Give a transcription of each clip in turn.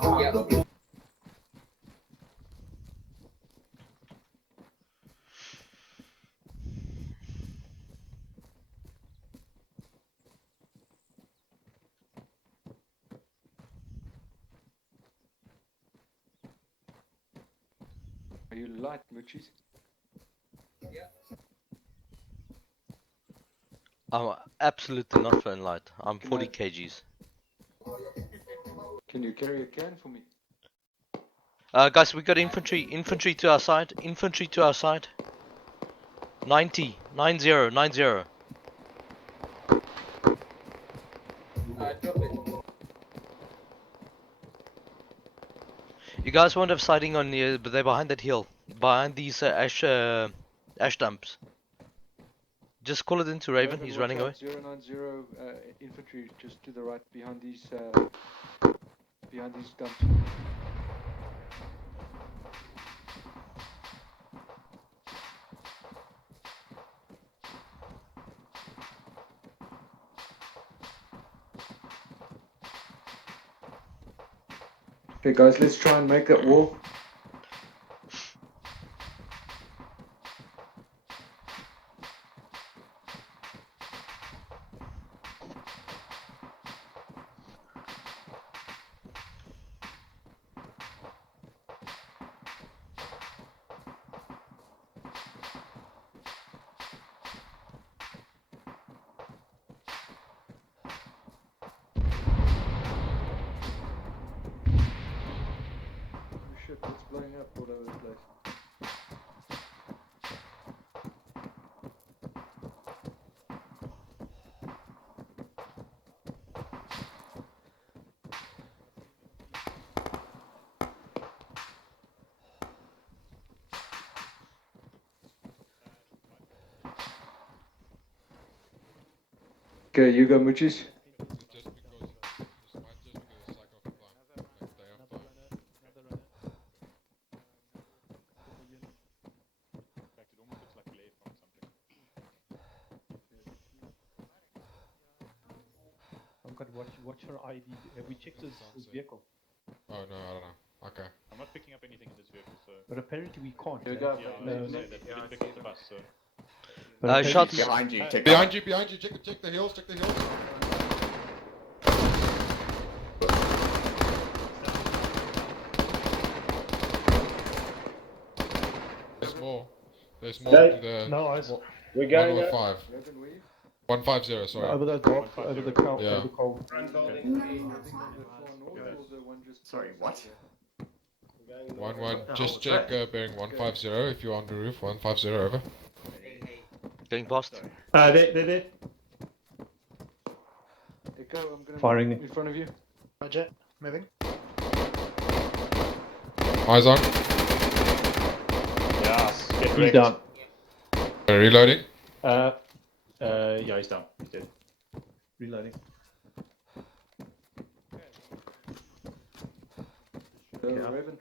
Yeah. Are you light, Moochies? I'm absolutely not phone light. I'm 40 kgs. Can you carry a can for me? Guys, we got infantry. Infantry to our side. Infantry to our side. 90. 90. 90. Drop it. You guys won't have sighting on the, but they're behind that hill. Behind these ash dumps. Just call it into Raven. He's running away. 090 infantry just to the right behind these dumps. Okay guys, let's try and make that wall. Shit, it's blowing up all over the place. Okay, you go, Moochies. What's your ID? Have we checked his vehicle? Oh no, I don't know. Okay. I'm not picking up anything in this vehicle, so. But apparently we can't. Here we Yeah, go. no, no, that we didn't pick up the bus, so. Shots. Behind you. Take Behind you, behind you. Check the hills, check the hills. There's more. There's more to the. No, I will. We're going 105. 150, sorry. Over the dock, over the car, Yeah. over the car. Sorry, what? 11. Just check bearing 150 if you're on the roof. 150 over. Getting past. There. Echo, I'm gonna Firing in front of you. Roger, moving. Eyes on. Yes, get He's wrecked. down. Reloading. Yeah, he's down. He's dead. Reloading. Raven.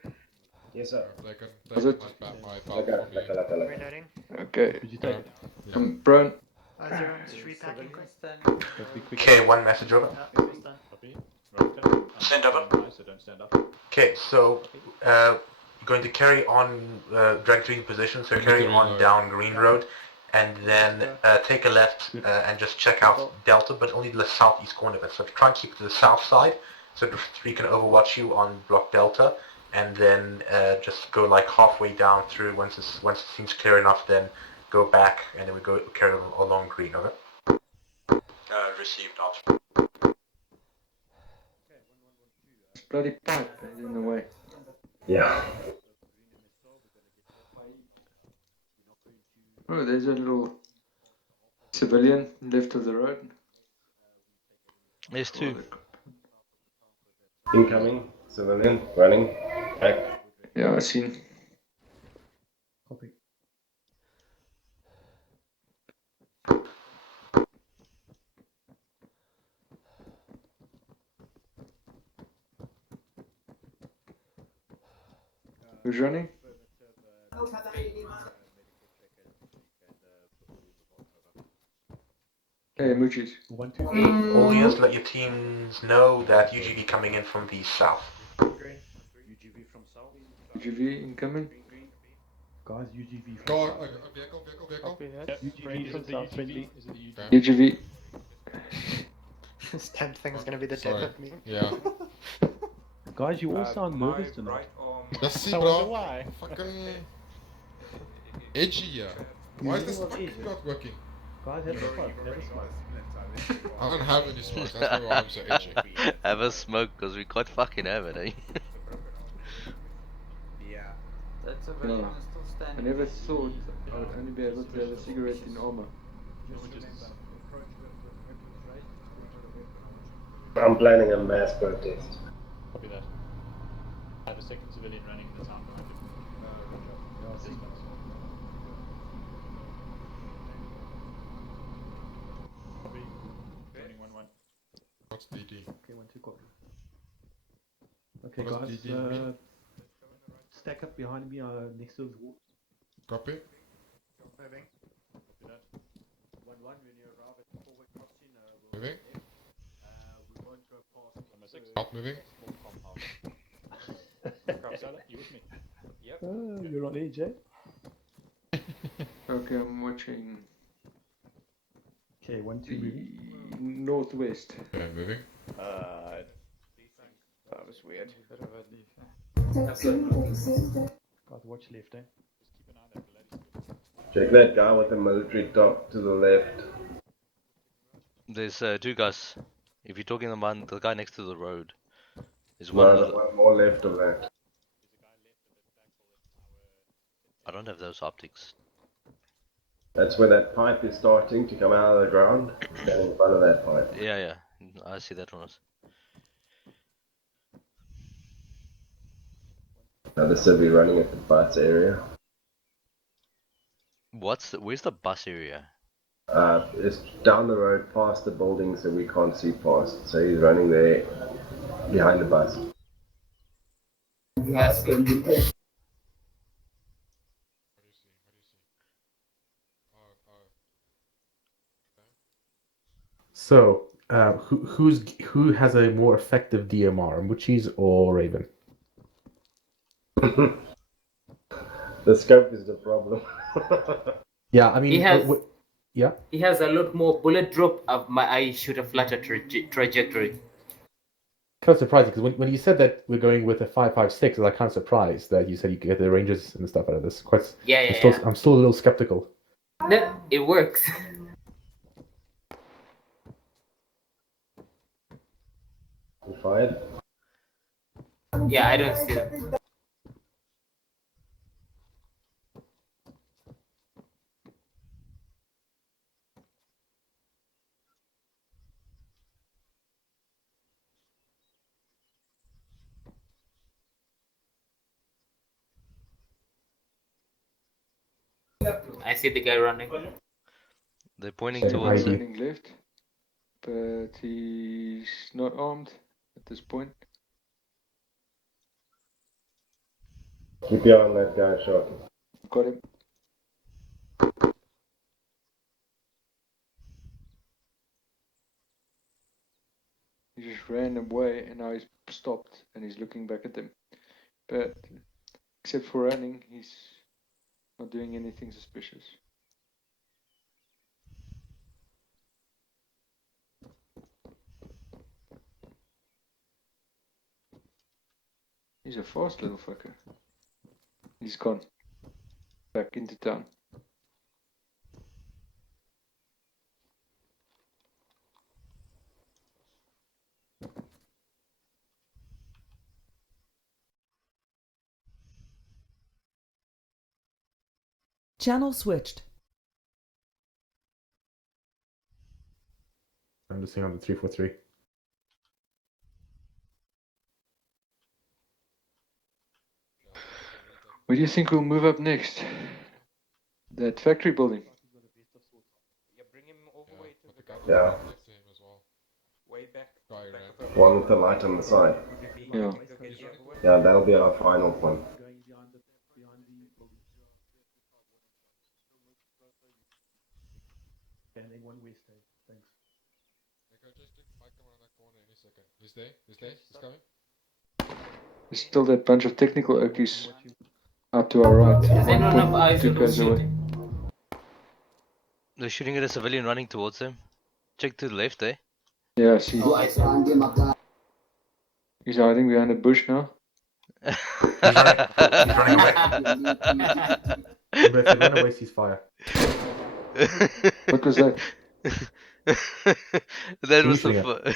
Yes, sir. They can Was it? back my Reloading. Okay. Did you take it? I'm prone. Zero, just repacking. Okay, one message over. Copy. Right, Stand over. So don't stand up. Okay, so going to carry on drag 3 position, so carry Green on road. down Green Road, and then take a left and just check out Delta, but only the southeast corner of it. So try and keep to the south side, so the 3 can overwatch you on block Delta, and then just go like halfway down through. Once it seems clear enough, then go back, and then we go carry along Green. Okay. Received. Out. Bloody pipe is in the way. Yeah. Oh, there's a little civilian left of the road. There's two. Incoming. Civilian. Running. Back. Yeah, I seen. Copy. Who's running? Hey, Moochies. 1, 2, 3. All units, let your teams know that UGV coming in from the south. Green. UGV incoming. Guys, UGV. Go on, vehicle. Copy that. Yep, UGV Raven, from is it South UGV? friendly. Is it the UGV? Okay. UGV. This damn thing is gonna be the Sorry. death of me. Yeah. Guys, you all sound nervous tonight. That's see, I wonder bro. why. Fucking edgy here. Why is this fucking not working? Guys, have a smoke. Have a smoke. I don't have any smokes, that's probably why I'm so edgy. Have a smoke, because we can't fucking have it, eh? That's a Yeah. still I standing. never thought I would only be able to have a cigarette in armor. I'm planning a mass protest. Copy that. I have a second civilian running in the town behind him. Distance. Copy. Joining 1-1. What's DD? Okay, 1-2 copy. Okay, What does guys, DD mean? stack up behind me next to the wall. Copy? Moving. Copy that. 1-1 when you arrive at forward crossing. Moving? We won't go past Number 6. Not moving? small compound. Salah, you with me? You're on edge, eh? Okay, I'm watching Okay, 1-2 the moving. northwest. Okay, moving. That was weird. Bit of a Guys, watch left, eh? Just keep an eye on that bloody Check that guy with the military top to the left. There's two guys. If you're talking about the guy next to the road, there's one. No, one more left of that. I don't have those optics. That's where that pipe is starting to come out of the ground. Stand in front of that pipe. Yeah, I see that one. Now this will be running at the bus area. Where's the bus area? It's down the road past the building so we can't see past. So he's running there behind the bus. What do you see? So, who has a more effective DMR, Muchis or Raven? The scope is the problem. Yeah, I mean, He has- yeah. He has a lot more bullet drop of my eye shoot a flatter trajectory. Kind of surprising because when you said that we're going with a 5.56, I was kind of surprised that you said you could get the ranges and stuff out of this. Yeah. I'm still a little skeptical. No, it works. You fired? Yeah, I don't see them. I see the guy running. They're pointing Same towards ID. Running left, but he's not armed at this point. Keep your eye on that guy, shot. Got him. He just ran away and now he's stopped and he's looking back at them. But except for running, he's not doing anything suspicious. He's a fast little fucker. He's gone. Back into town. Channel switched. I'm just seeing on the 343. Where do you think we'll move up next? That factory building. Yeah, bring him all the way to the Yeah. Next to him as well. way back. Guy back ran. of the One with the light on the side. Yeah. Yeah, that'll be our final one. Going behind the building. Standing one west side. Thanks. Echo, just might come around that corner any second. He's there, he's coming. There's still that bunch of technical okies out to our right. Does anyone have eyes Two on goes who's away. shooting? They're shooting at a civilian running towards them. Check to the left, eh? Yeah, I see. Oh, I see. He's hiding behind a bush now. He's running away. But if they run away, ceasefire. What was that? That was shooting the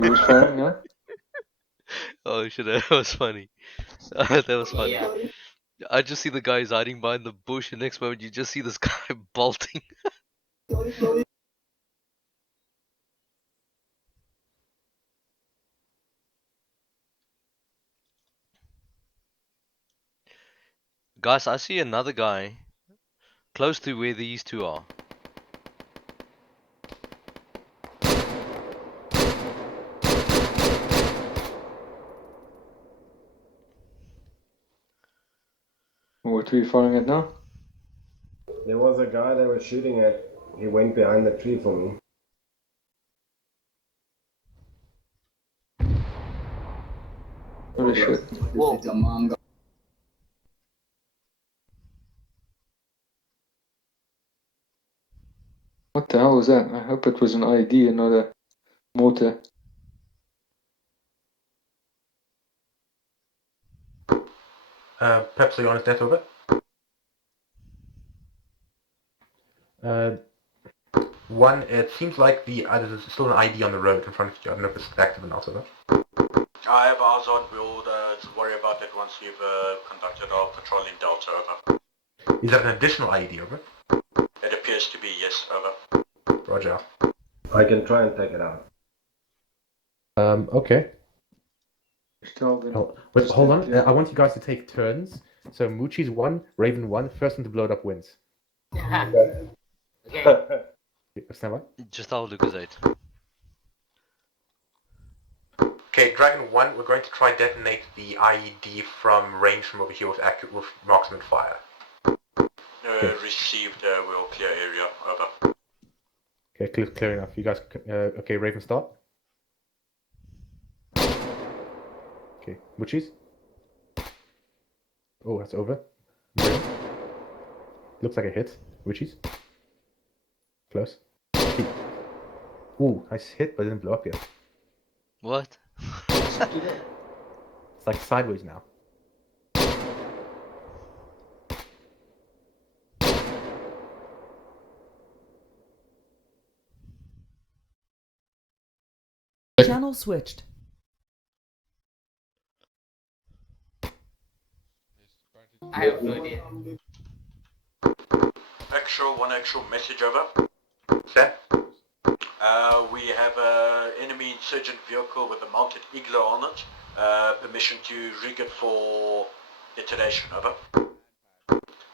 He was firing now? Oh shit, that was funny. That was funny. Yeah. I just see the guys hiding behind the bush, and next moment you just see this guy bolting. Guys, I see another guy close to where these two are. What were you firing at now? There was a guy they were shooting at. He went behind the tree for me. Holy shit. Whoa. What the hell was that? I hope it was an IED and not a mortar. Perhaps Leon is dead over. One, it seems like there's still an ID on the road in front of you. I don't know if it's active or not. Over. I have ours on. We'll worry about it once we've conducted our patrol in Delta. Over. Is that an additional ID? Over. It appears to be, yes. Over. Roger. I can try and take it out. Okay. Tell them. Oh, wait, hold on. I want you guys to take turns. So Moochie's 1, Raven 1. First one to blow it up wins. Okay. Stand by. Just how Lucas 8. Okay, Dragon 1, we're going to try detonate the IED from range from over here with marksman fire. Received. We'll clear area. Over. Okay, clear enough. You guys, okay, Raven start. Okay, Moochie's. Oh, that's over. Raven. Looks like a hit. Moochie's. Close. Ooh, nice hit, but it didn't blow up yet. What? It's like sideways now. Channel switched. I have no idea. One actual message over. Set. We have an enemy insurgent vehicle with a mounted igloo on it. Permission to rig it for detonation. Over.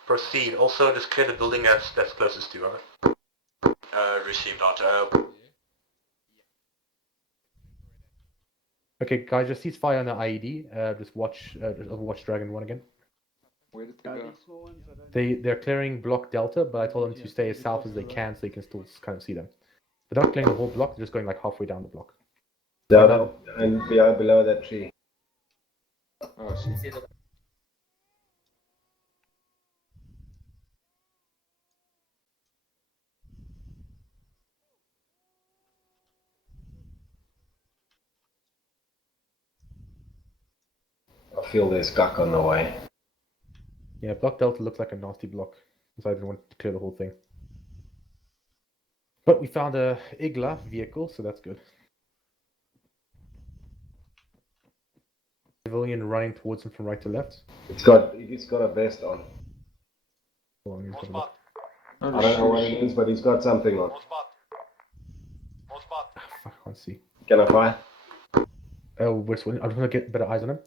Proceed. Also, just clear the building that's closest to. Over. Received out. Okay, guys, just cease fire on the IED. Just watch Dragon 1 again. Where did they go? They're clearing block Delta, but I told them to stay as south as they can so you can still kind of see them. They're not clearing the whole block, they're just going like halfway down the block. Down and below that tree. Oh, I see. I feel there's guck on the way. Yeah, block Delta looks like a nasty block, so I didn't want to clear the whole thing. But we found a Igla vehicle, so that's good. Civilian running towards him from right to left. He's got a vest on. Hold on, let me take a look. I don't know what it is, but he's got something on. Fuck, I can't see. Can I fire? Oh, which one? I just want to get better eyes on him.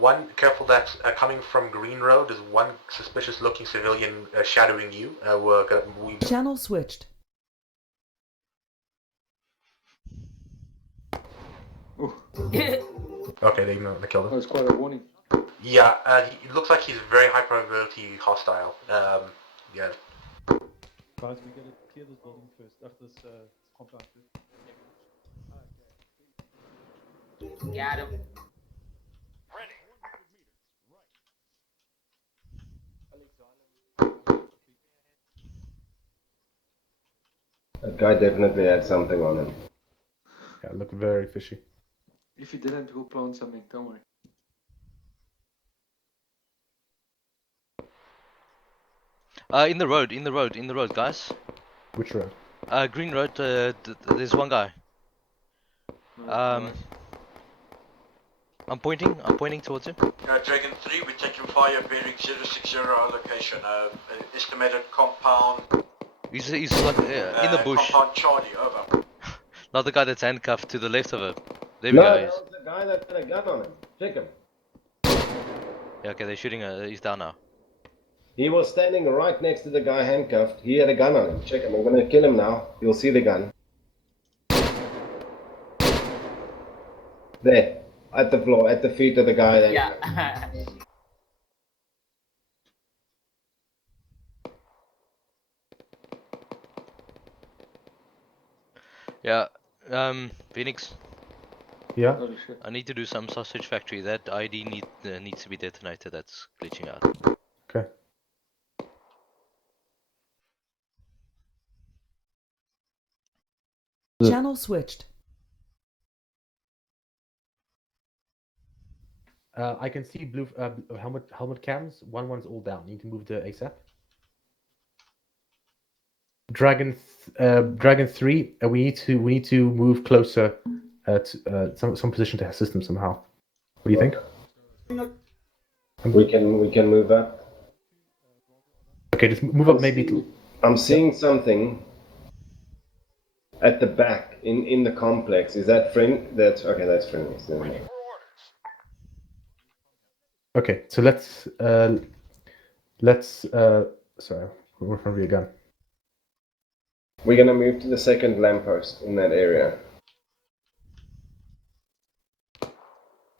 One, careful that coming from Green Road, there's one suspicious looking civilian shadowing you. Channel switched. Okay, they killed him. That was quite a warning. Yeah, it looks like he's very high probability hostile. Yeah. Guys, we gotta clear this building first. After this compound first. Got him. That guy definitely had something on him. Yeah, look very fishy. If he didn't, we'll plant something, don't worry. In the road, guys. Which road? Green road. There's one guy. I'm pointing towards him. Dragon 3, we're taking fire bearing 060 our location. Estimated compound. He's like in the bush. Compound Charlie, over. Not the guy that's handcuffed to the left of him. There we No, go. that was the guy that had a gun on him. Check him. Yeah, okay, they're shooting. He's down now. He was standing right next to the guy handcuffed. He had a gun on him. Check him. I'm gonna kill him now. You'll see the gun. There. At the floor, at the feet of the guy. That Yeah. Yeah. Phoenix. Yeah. Holy shit. I need to do some sausage factory. That ID needs to be detonated. That's glitching out. Okay. Channel switched. I can see blue helmet cams. One's all down. You need to move the ASAP. Dragon 3. We need to move closer to some position to assist them somehow. What do you think? we can move up. Okay, just move up maybe. I'm seeing something at the back in the complex. Is that friend? That's okay. That's friendly. So, Okay, so sorry, we're from you again. we're gonna move to the second lamppost in that area.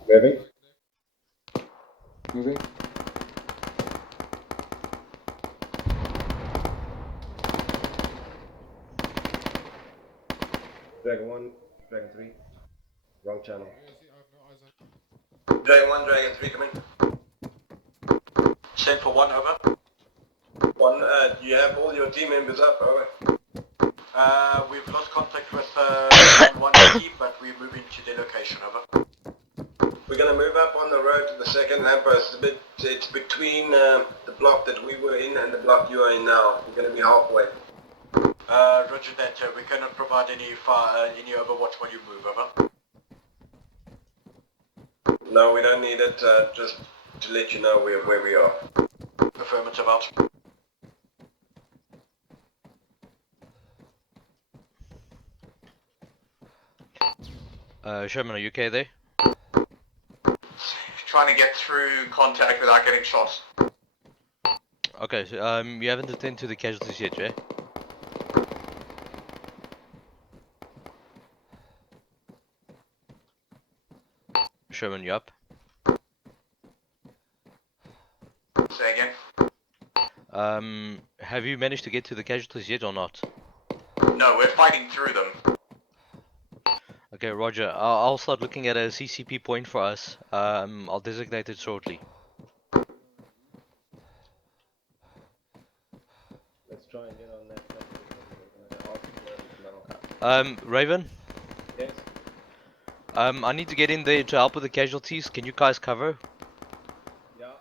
Moving. Moving. Dragon 1, Dragon 3. Wrong channel. Dragon 1, Dragon 3, come in. Same for 1, over. 1, you have all your team members up, over. We've lost contact with 1 key, but we're moving to their location, over. We're gonna move up on the road to the second lamppost. It's between the block that we were in and the block you are in now. We're gonna be halfway. Roger that. We cannot provide any overwatch while you move, over. No, we don't need it. Just to let you know where we are. Affirmative out. Sherman, are you okay there? Trying to get through contact without getting shot. Okay, so, you haven't attended to the casualties yet, yeah? Sherman, you up? Say again? Have you managed to get to the casualties yet or not? No, we're fighting through them. Okay, Roger. I'll start looking at a CCP point for us. I'll designate it shortly. Let's try and get on that. Raven? Yes. I need to get in there to help with the casualties. Can you guys cover? Yeah.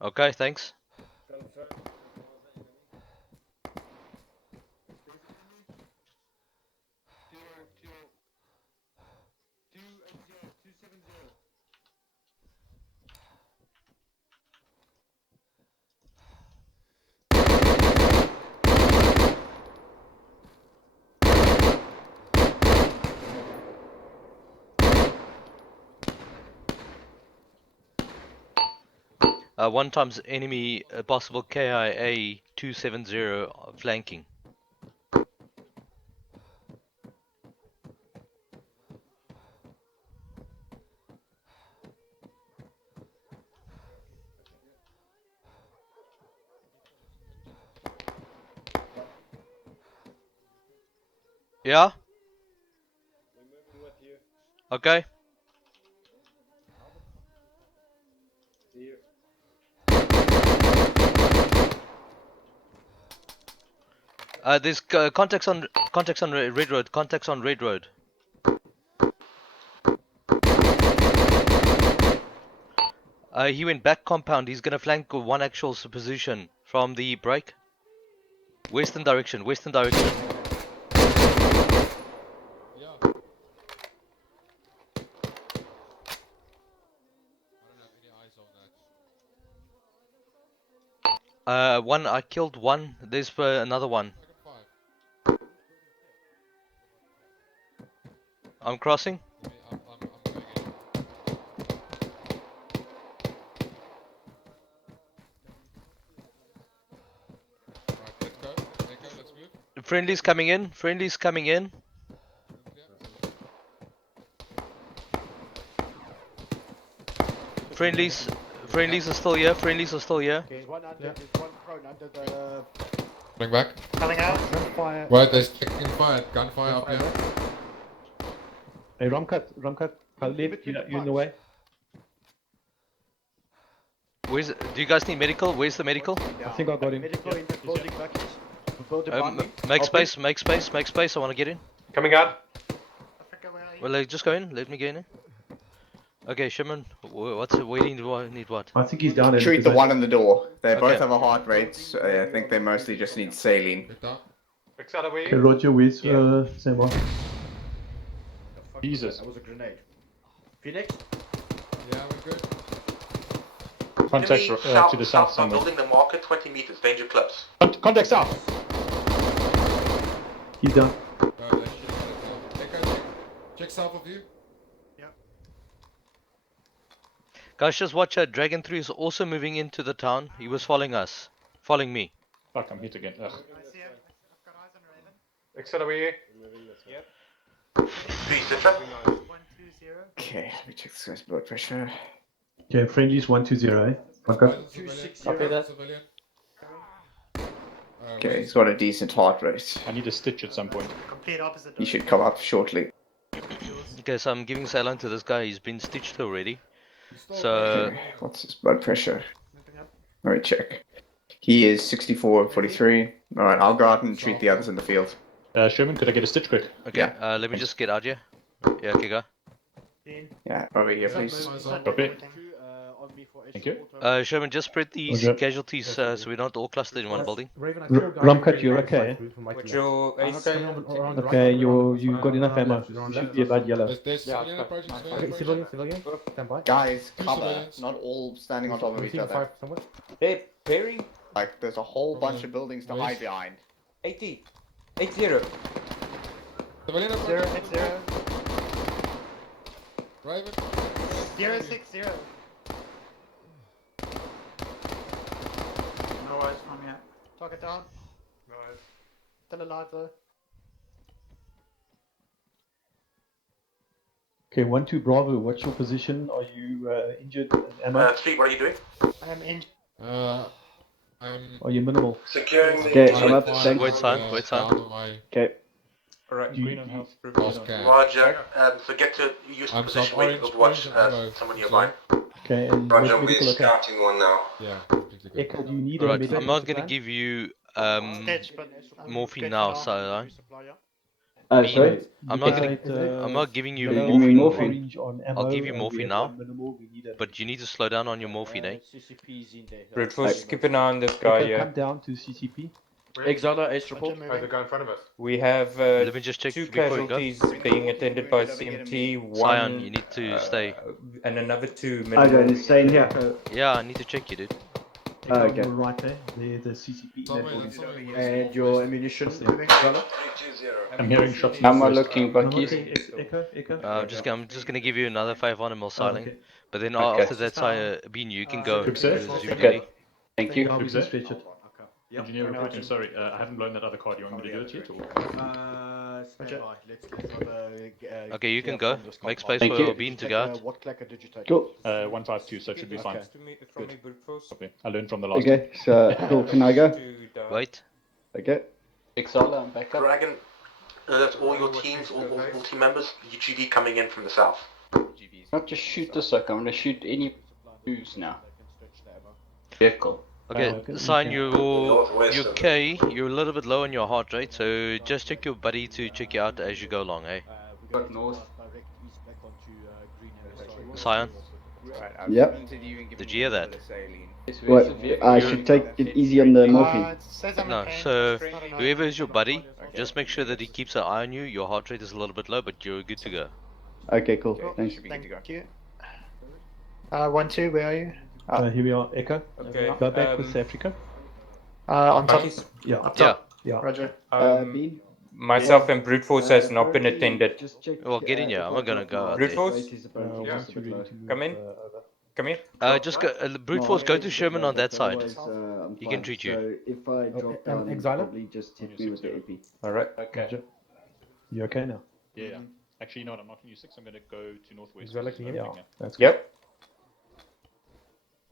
Okay, thanks. Confirm. One times enemy possible KIA 270 flanking. Yeah? Okay. There's contacts on Red Road. Contacts on Red Road. He went back compound. He's gonna flank one actual position from the break. Western direction. Western direction. Yeah. I don't have any eyes on that. One. I killed one. There's another one. I'm crossing. I'm going in. Right, let's go. Let's move. Friendly's coming in. Friendly's coming in. Friendlies are still here. Friendlies are still here. There's one under, there's one prone under the... Bring back. Coming out. Gunfire. Wait, there's gunfire. Gunfire up here. Hey, Rumcut, Khalid, you're in the way. Do you guys need medical? Where's the medical? I think I got him. Medical in this building, Bakkies. Make space. I want to get in. Coming out. Well, just go in. Let me get in. Okay, Shimon, what's it? Waiting to need what? I think he's down there. Treat the one in the door. They Okay. both have a heart rate. I think they mostly just need saline. Okay, Roger, where's Sam? Jesus. That was a grenade. Phoenix? Yeah, we're good. Contacts to to the south I'm somewhere. building the marker, 20 meters, danger clips. Contact south. He's down. Check south of you. Guys, just watch out. Dragon 3 is also moving into the town. He was following us. Following me. Fuck, I'm hit again. Ugh. Accelerate. Yep. 3 Citra. Okay, let me check this guy's blood pressure. Okay, friendly's 120, eh? Okay. 260. Copy that. Civilian. Okay, he's got a decent heart rate. I need a stitch at some point. Complete opposite. He should come up shortly. Okay, so I'm giving saline to this guy. He's been stitched already. So Okay, what's his blood pressure? Let me check. He is 64/43. Alright, I'll go out and treat the others in the field. Sherman, could I get a stitch quick? okay, let me just get out here. Yeah, okay, go. Yeah, over here, please. Copy. Thank you. Sherman, just spread these Okay. casualties so we're not all clustered in one building. Rumcut, you're okay? With your ace. Okay, you've got enough ammo. You should be about yellow. There's civilian approaching. Civilian, stand by. Guys, cover. civilians. Not all standing on top of each other. Hey, pairing. Like, there's a whole bunch of buildings to hide behind. 80. 80. Civilian 0, approaching. hit 0. Raven. 060. No eyes on yet. Target down. Nice. Still alive though. Okay, 1-2 Bravo, what's your position? Are you injured and ammo? 3, what are you doing? I am injured. I'm. Are you minimal? Securing the Okay, I'm up. fine, Thanks. Wait, son, wait, son. down on my Okay. Alright. Do you- Green on health. last can. Roger. So get to use I'm position sub where you orange, can watch orange ammo. someone nearby. Okay, and Roger, we're medical okay? scouting one now. Yeah, completely good. Echo, do you need a Alright, medical I'm not gonna plan? give you Sketch, but morphine sketch now, now, so supplier. Sorry? I'm not gonna. Decide, I'm not giving you yellow, give me morphine. morphine. orange on I'll ammo, give you and we morphine have now, one minimal, we need a... but you need to slow down on your morphine, eh? CCP's in there. Brute force, keep an eye on this guy Echo, here. come down to CCP. Exala, ace report. How's the guy in front of us? We have Let me just check 2 before you go. casualties being attended by CMT, 1 Scion, you need to stay. and another 2 Okay, minimal. he's staying here. Yeah, I need to check you, dude. Echo, Okay. you're right there. The CCP. Somewhere. And your ammunition. 320. I'm hearing shots. Am I northwest. looking, Bakkies? Echo. I'm just gonna give you another 5 animal siling, okay. but then Okay. after that, Bean, you can go. Quick save. to Zoom Okay. duty. Thank you. Yeah, we can stretch it. Engineer recruiting, sorry, I haven't blown that other card. You want me to do it yet? Or? Stand by. Let's go for the. Okay, you can go. Make space Thank for you. Bean to go out. What clacker did you take? Cool. 152, so it should be fine. To me, from me, brute force. Okay, I learned from the last Okay, so, cool, can I go? 2 down. Wait. Okay. Exala, I'm back up. Dragon, that's all your teams, all team members. UGD coming in from the south. Not just shoot the sucker, I'm gonna shoot any booze now. Vehicle. Okay, Sign, your Northwest of K, you're a little bit low on your heart rate, so just check your buddy to check you out as you go along, eh? We're going to start direct east back onto green and we're starting Scion, Right, I'm Yep. into you and giving did you hear that? What? I should take it easy on the morphine. No, so whoever is your buddy, just make sure that he keeps an eye on you. Your heart rate is a little bit low, but you're good to go. Okay, cool. Thanks. Thank you. 1-2, where are you? Here we are, Echo. Okay, Go back with South Africa. On top? Bakkies? Yeah. Up top. Yeah. Roger. Bean? Myself and Brute Force has not been attended. Well, get in here. I'm not gonna go out Brute there. Force? Yeah. Come in. Come here. Just go, Brute Force, go to Sherman on that side. He can treat you. So if I drop down, Exiler? probably just hit me with the AP. Alright. Okay. You okay now? Yeah. Actually, you know what? I'm marking you 6. I'm going to go to northwest. Is that like Yeah. That's good. Yep.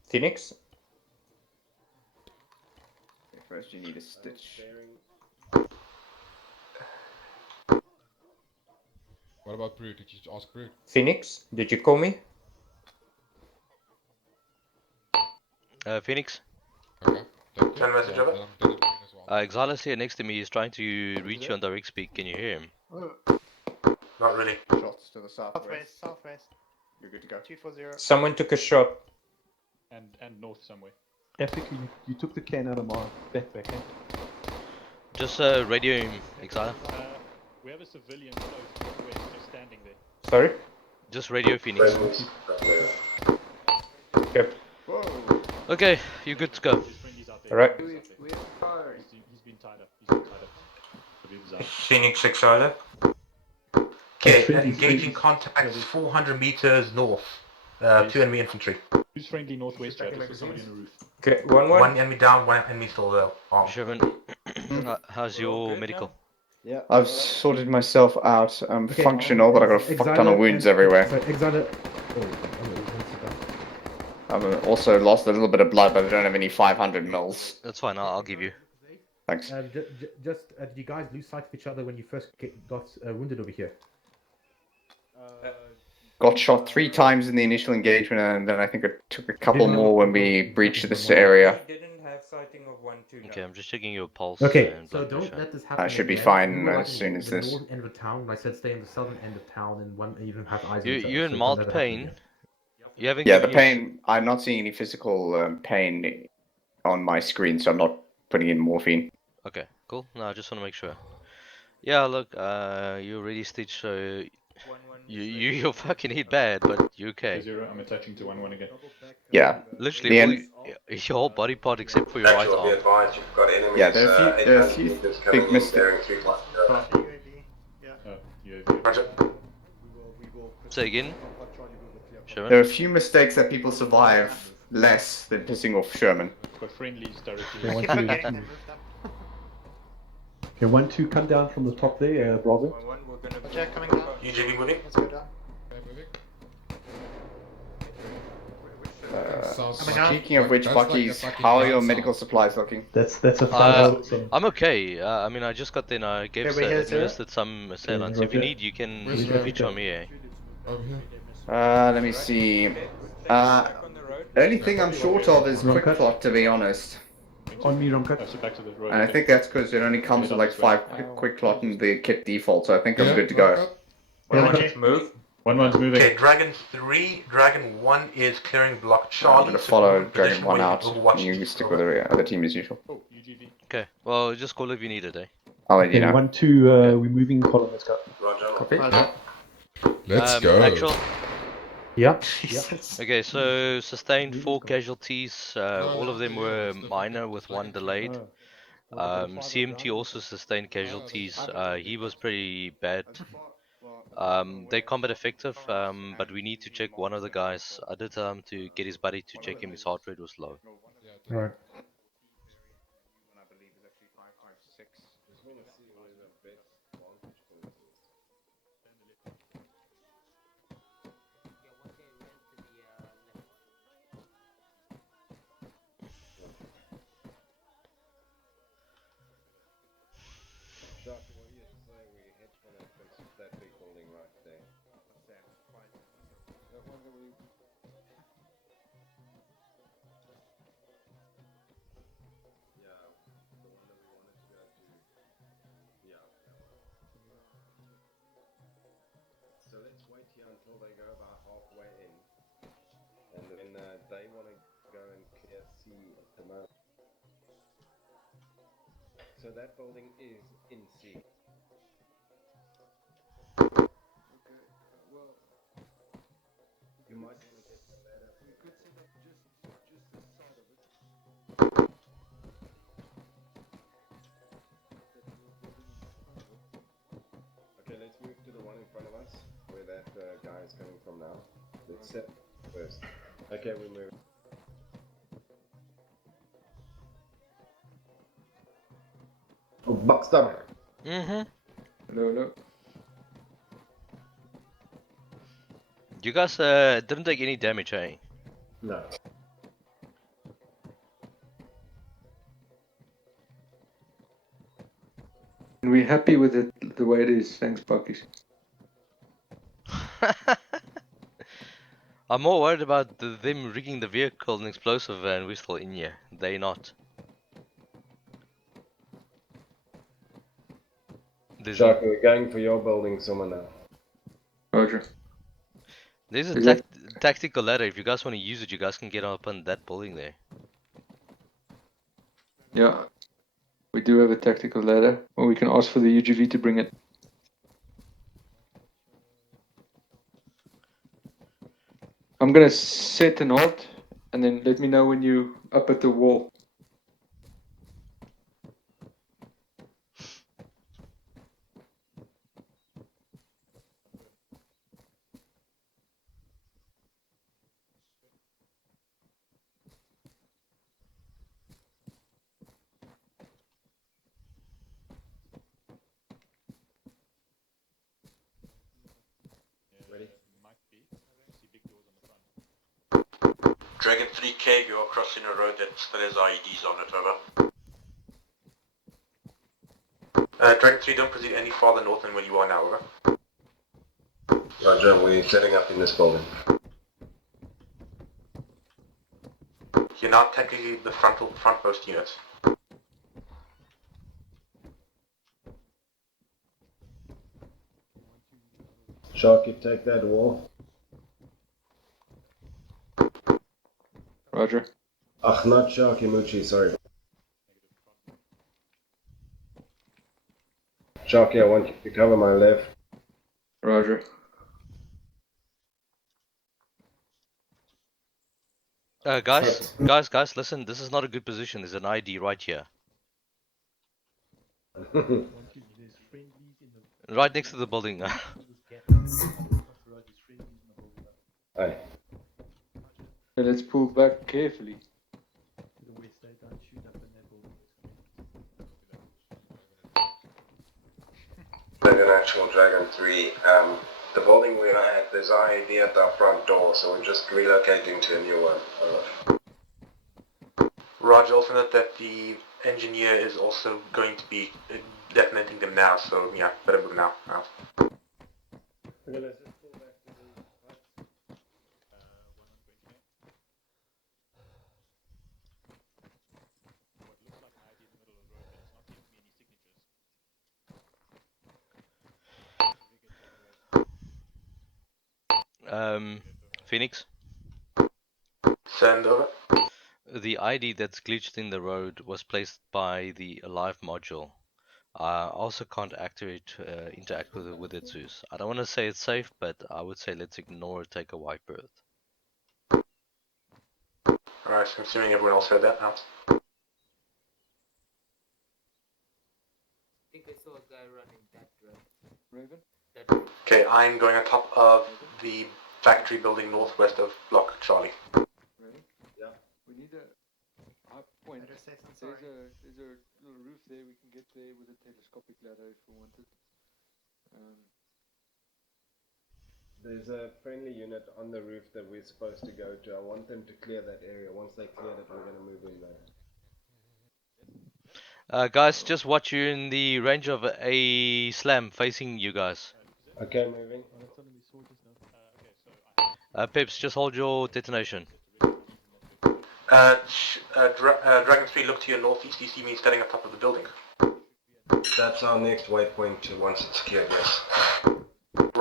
Phoenix? First you need a stitch. What about Brute? Did you ask Brute? Phoenix? Did you call me? Phoenix? Okay. Thank you. Send a message over. Then I'm dead as well. Exiler's here next to me. He's trying to reach you on direct speak. Can you hear him? Not really. Shots to the southwest. Southwest. You're good to go. 240. Someone took a shot. And north somewhere. Africa, you took the can out of my backpack, eh? Just radio him, Exiler. We have a civilian close northwest, just standing there. Sorry? Just radio Phoenix. Okay. Okay, you're good to go. His friendly's out there. Alright. He's been tied up. He's been tied up. So he was out. Phoenix Exiler. Okay, Friendly, engaging friendly. contacts 400 meters north. 2 enemy infantry. Who's friendly northwest, Chad? Just somebody on the roof. Okay, 1-1. One enemy down, one enemy still armed. Sherman, how's your medical? Yeah. I've sorted myself out. I'm Okay, functional, but I've got a fuck ton of wounds everywhere. So Exiler. I've also lost a little bit of blood, but I don't have any 500 mils. That's fine, I'll give you. Thanks. Just did you guys lose sight of each other when you first got wounded over here? Got shot 3 times in the initial engagement, and then I think it took a couple more when we breached this area. We didn't have sighting of 1-2. Okay, I'm just checking your pulse. Okay, and so blood don't pressure. let this happen. I should be again. fine You were, like, as soon in as the this. northern end of town. I said stay in the southern end of town, and you don't have eyes. on each other, You're so in don't mild let it happen pain. again. You haven't Yeah, the given your- pain. I'm not seeing any physical pain on my screen, so I'm not putting in morphine. Okay, cool. No, I just want to make sure. Yeah, look, you're already stitched, so you're fucking hit bad, but you're okay. 0, I'm attaching to 1-1 again. Yeah. Literally, The all end- your whole body part except for your right Actual, be arm. advised, you've got enemies. Yeah, there are a few 800 meters coming big in, mistakes. bearing 3+. Roger. Say again, Sherman. There are a few mistakes that people survive less than pissing off Sherman. Got friendlies directly. Okay, 1-2. Okay, 1-2, come down from the top there, Bravo. 1-1, we're gonna be Jack coming down. UGV moving. Let's go down. Okay, moving. Speaking of which, That's like a Bakkies, fucking how are your gun medical sound. supplies looking? That's a fire. So. I'm okay. I mean, I just got there and I gave Okay, we're here, sir. administered some assailant. If you Roger. need, you can Where's the reach on me, eh? Over here. Let me see. The only thing I'm short of is quick plot, to be honest. On me, Romcut. So back to the road. And I think that's because it only comes with like 5 quick plot in the kit default, so I think I'm good to go. Move. 1-1's moving. Okay, Dragon 3, Dragon 1 is clearing block I'm Charlie. gonna so follow position Dragon 1 where you out, can overwatch and you these. stick with the other team as usual. Oh, UGV. Okay, well, just call if you need it, eh? I'll let you Okay, know. 1-2, we're moving column. Let's go. Roger. Let's go. Actual. Yeah. Okay, so sustained 4 casualties. All of them were minor with 1 delayed. CMT also sustained casualties. He was pretty bad. They combat effective, but we need to check one of the guys. I did tell him to get his buddy to check him. His heart rate was low. Right. here until they go about halfway in, and then they want to go and clear C at the moment. So that building is in C. Okay. Well, You might want to get the ladder. we could set up just this side of it. That little building in front of it. Okay, let's move to the one in front of us, where that guy is coming from now. Let's set first. Okay, we move. Oh, Buckstar. Hello. You guys didn't take any damage, eh? No. And we're happy with it the way it is. Thanks, Bakkies. I'm more worried about them rigging the vehicle and explosive and we're still in here. They not. Shark, we're going for your building, someone now. Roger. There's a Is that- tactical ladder. If you guys want to use it, you guys can get up on that building there. Yeah. We do have a tactical ladder, or we can ask for the UGV to bring it. I'm gonna set an halt, and then let me know when you up at the wall. Ready? Dragon 3K, you're crossing a road that still has IEDs on it, over. Dragon 3, don't proceed any farther north than where you are now, over. Roger, we're setting up in this building. You're now technically the frontmost unit. Shark, you take that wall. Roger. Ach, not Sharky, sorry. Sharky, I want you to cover my left. Roger. Guys, listen. This is not a good position. There's an ID right here. Right next to the building. Aye. Let's pull back carefully. Dragon actual Dragon 3. The building we're at, there's IED at our front door, so we're just relocating to a new one. Roger, also note that the engineer is also going to be detonating them now, so yeah, better move now. Out. Okay, let's just pull back to the huts. Phoenix. Send over. The ID that's glitched in the road was placed by the Alive module. I also can't interact with it, Zeus. I don't want to say it's safe, but I would say let's ignore it, take a wide berth. Alright, so I'm assuming everyone else heard that now. I think I saw a guy running that way. Raven? That way. Okay, I'm going on top of the factory building northwest of Block Charlie. Ready? Yeah. We need a high point. There's a little roof there. We can get there with a telescopic ladder if we wanted. There's a friendly unit on the roof that we're supposed to go to. I want them to clear that area. Once they clear it, we're going to move in there. Guys, just watch you in the range of a slam facing you guys. Okay, moving. Pips, just hold your detonation. Dragon 3, look to your northeast. You see me standing on top of the building. That's our next waypoint to once it's cleared, yes.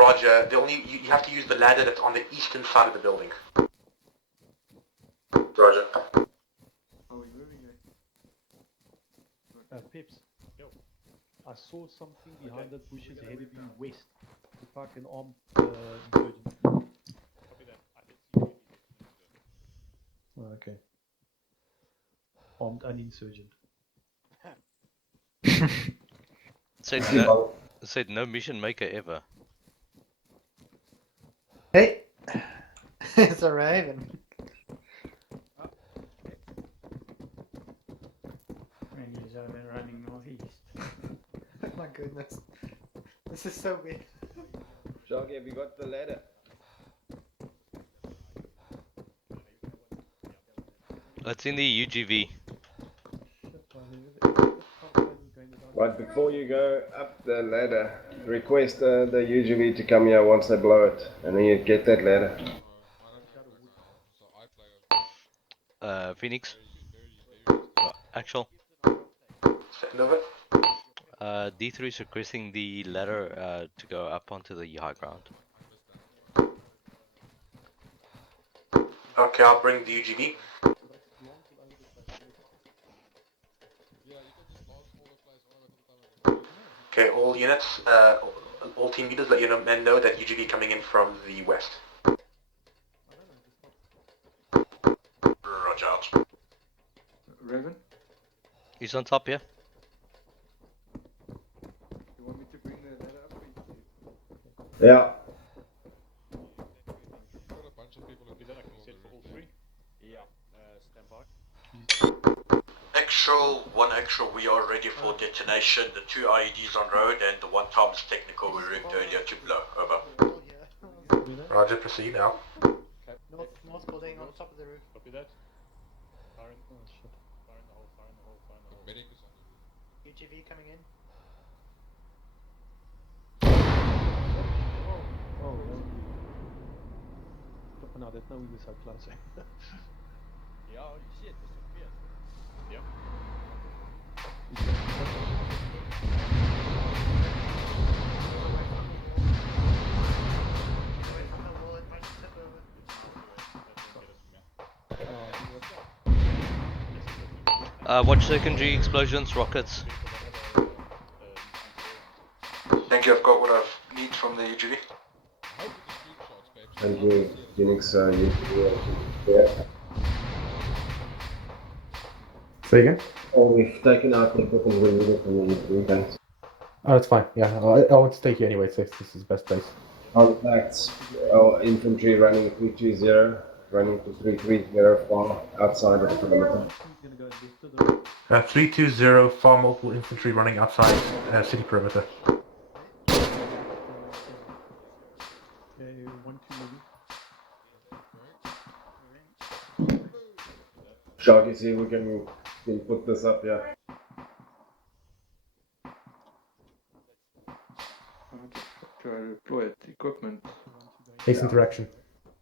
Roger. You have to use the ladder that's on the eastern side of the building. Roger. Are we moving it? Pips. I saw something behind that bushes headed in west. If I can arm insurgent. Copy that. I can see where he's Oh, okay. Armed an insurgent. Said no mission maker ever. Hey! It's a raven. Rangers are running northeast. My goodness. This is so weird. Shaggy, have you got the ladder? It's in the UGV. Right, before you go up the ladder, request the UGV to come here once they blow it, and then you get that ladder. Phoenix. Actual. Over. D3 is requesting the ladder to go up onto the high ground. Okay, I'll bring the UGV. Okay, all units, all team leaders, let your men know that UGV coming in from the west. Roger out. Raven, He's on top, yeah? you want me to bring the ladder up? Yeah. Copy that. I can set for all three. Yeah. Stand by. One actual, we are ready for detonation. The 2 IEDs on road and the 1 Tom's technical we rigged earlier to blow. Over. Roger, proceed now. North building on top of the roof. Copy that. Fire in. Oh shit. Fire in the hole. Fire in the hole. Fire in the hole. UGV coming in. Oh, no, that's no we so close. Yeah, holy shit, this is weird. Yep. Watch secondary explosions, rockets. Thank you, I've got what I need from the UGV. And you, Phoenix, yeah. Say again? Oh, we've taken out the equipment we needed from the UGV guys. Oh, that's fine. Yeah, I want to take you anyway, so this is the best place. Contacts, our infantry running 320, running to 330 far outside of the perimeter. 320, far multiple infantry running outside city perimeter. Shaggy, see if we can put this up here. Try to deploy it. Equipment. Base interaction.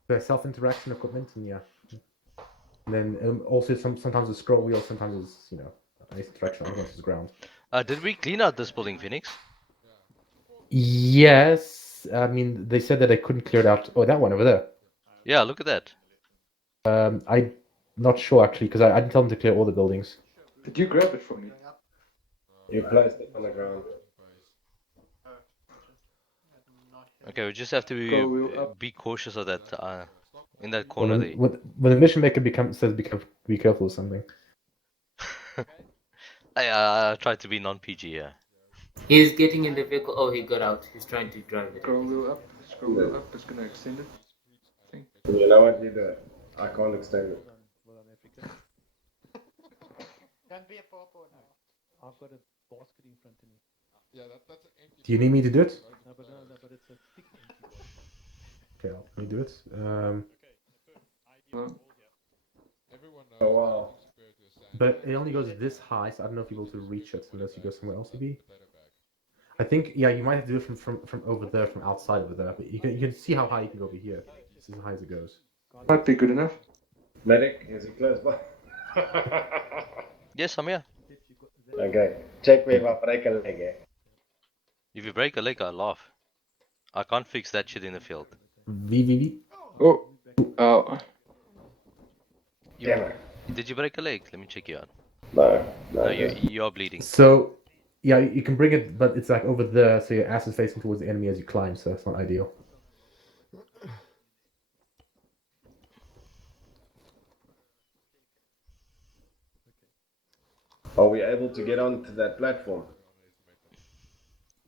The self-interaction equipment, and yeah. And then also sometimes a scroll wheel, sometimes it's, base interaction, otherwise it's ground. Did we clean out this building, Phoenix? Yes, I mean, they said that they couldn't clear it out. Oh, that one over there. Yeah, look at that. I'm not sure actually, because I didn't tell them to clear all the buildings. Did you grab it from me? You placed it on the ground. Okay, we just have to be cautious of that in that corner there. When the mission maker says be careful or something. I tried to be non-PG here. He's getting in the vehicle. Oh, he got out. He's trying to drive it. Scroll wheel up. Scroll wheel up. It's gonna extend it. You know what, you do it. I can't extend it. Don't be a pawpaw now. I've got a basket in front of me. Yeah, that's an empty. Do you need me to do it? No, but it's a thick empty one. Okay, let me do it. Oh wow. But it only goes this high, so I don't know if you're able to reach it unless you go somewhere else. Maybe. I think you might have to do it from over there, from outside over there. But you can see how high you can go over here. It's as high as it goes. Might be good enough. Medic, is he close by? Yes, I'm here. Okay, check me if I break a leg. If you break a leg, I laugh. I can't fix that shit in the field. VVV. Oh. Damn it. Did you break a leg? Let me check you out. No. No, you are bleeding. So, yeah, you can bring it, but it's like over there, so your ass is facing towards the enemy as you climb, so it's not ideal. Are we able to get onto that platform?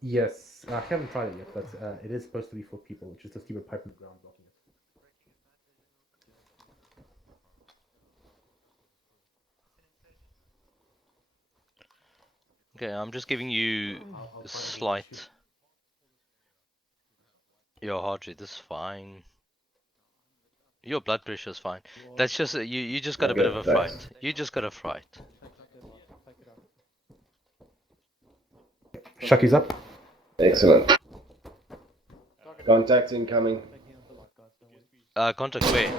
Yes, I haven't tried it yet, but it is supposed to be for people, which is just keep a pipe in the ground blocking it. Okay, I'm just giving you a slight. Your heart rate is fine. Your blood pressure is fine. That's just you just got a bit of a fright. You just got a fright. Shucky's up. Excellent. Contact incoming. Contact where?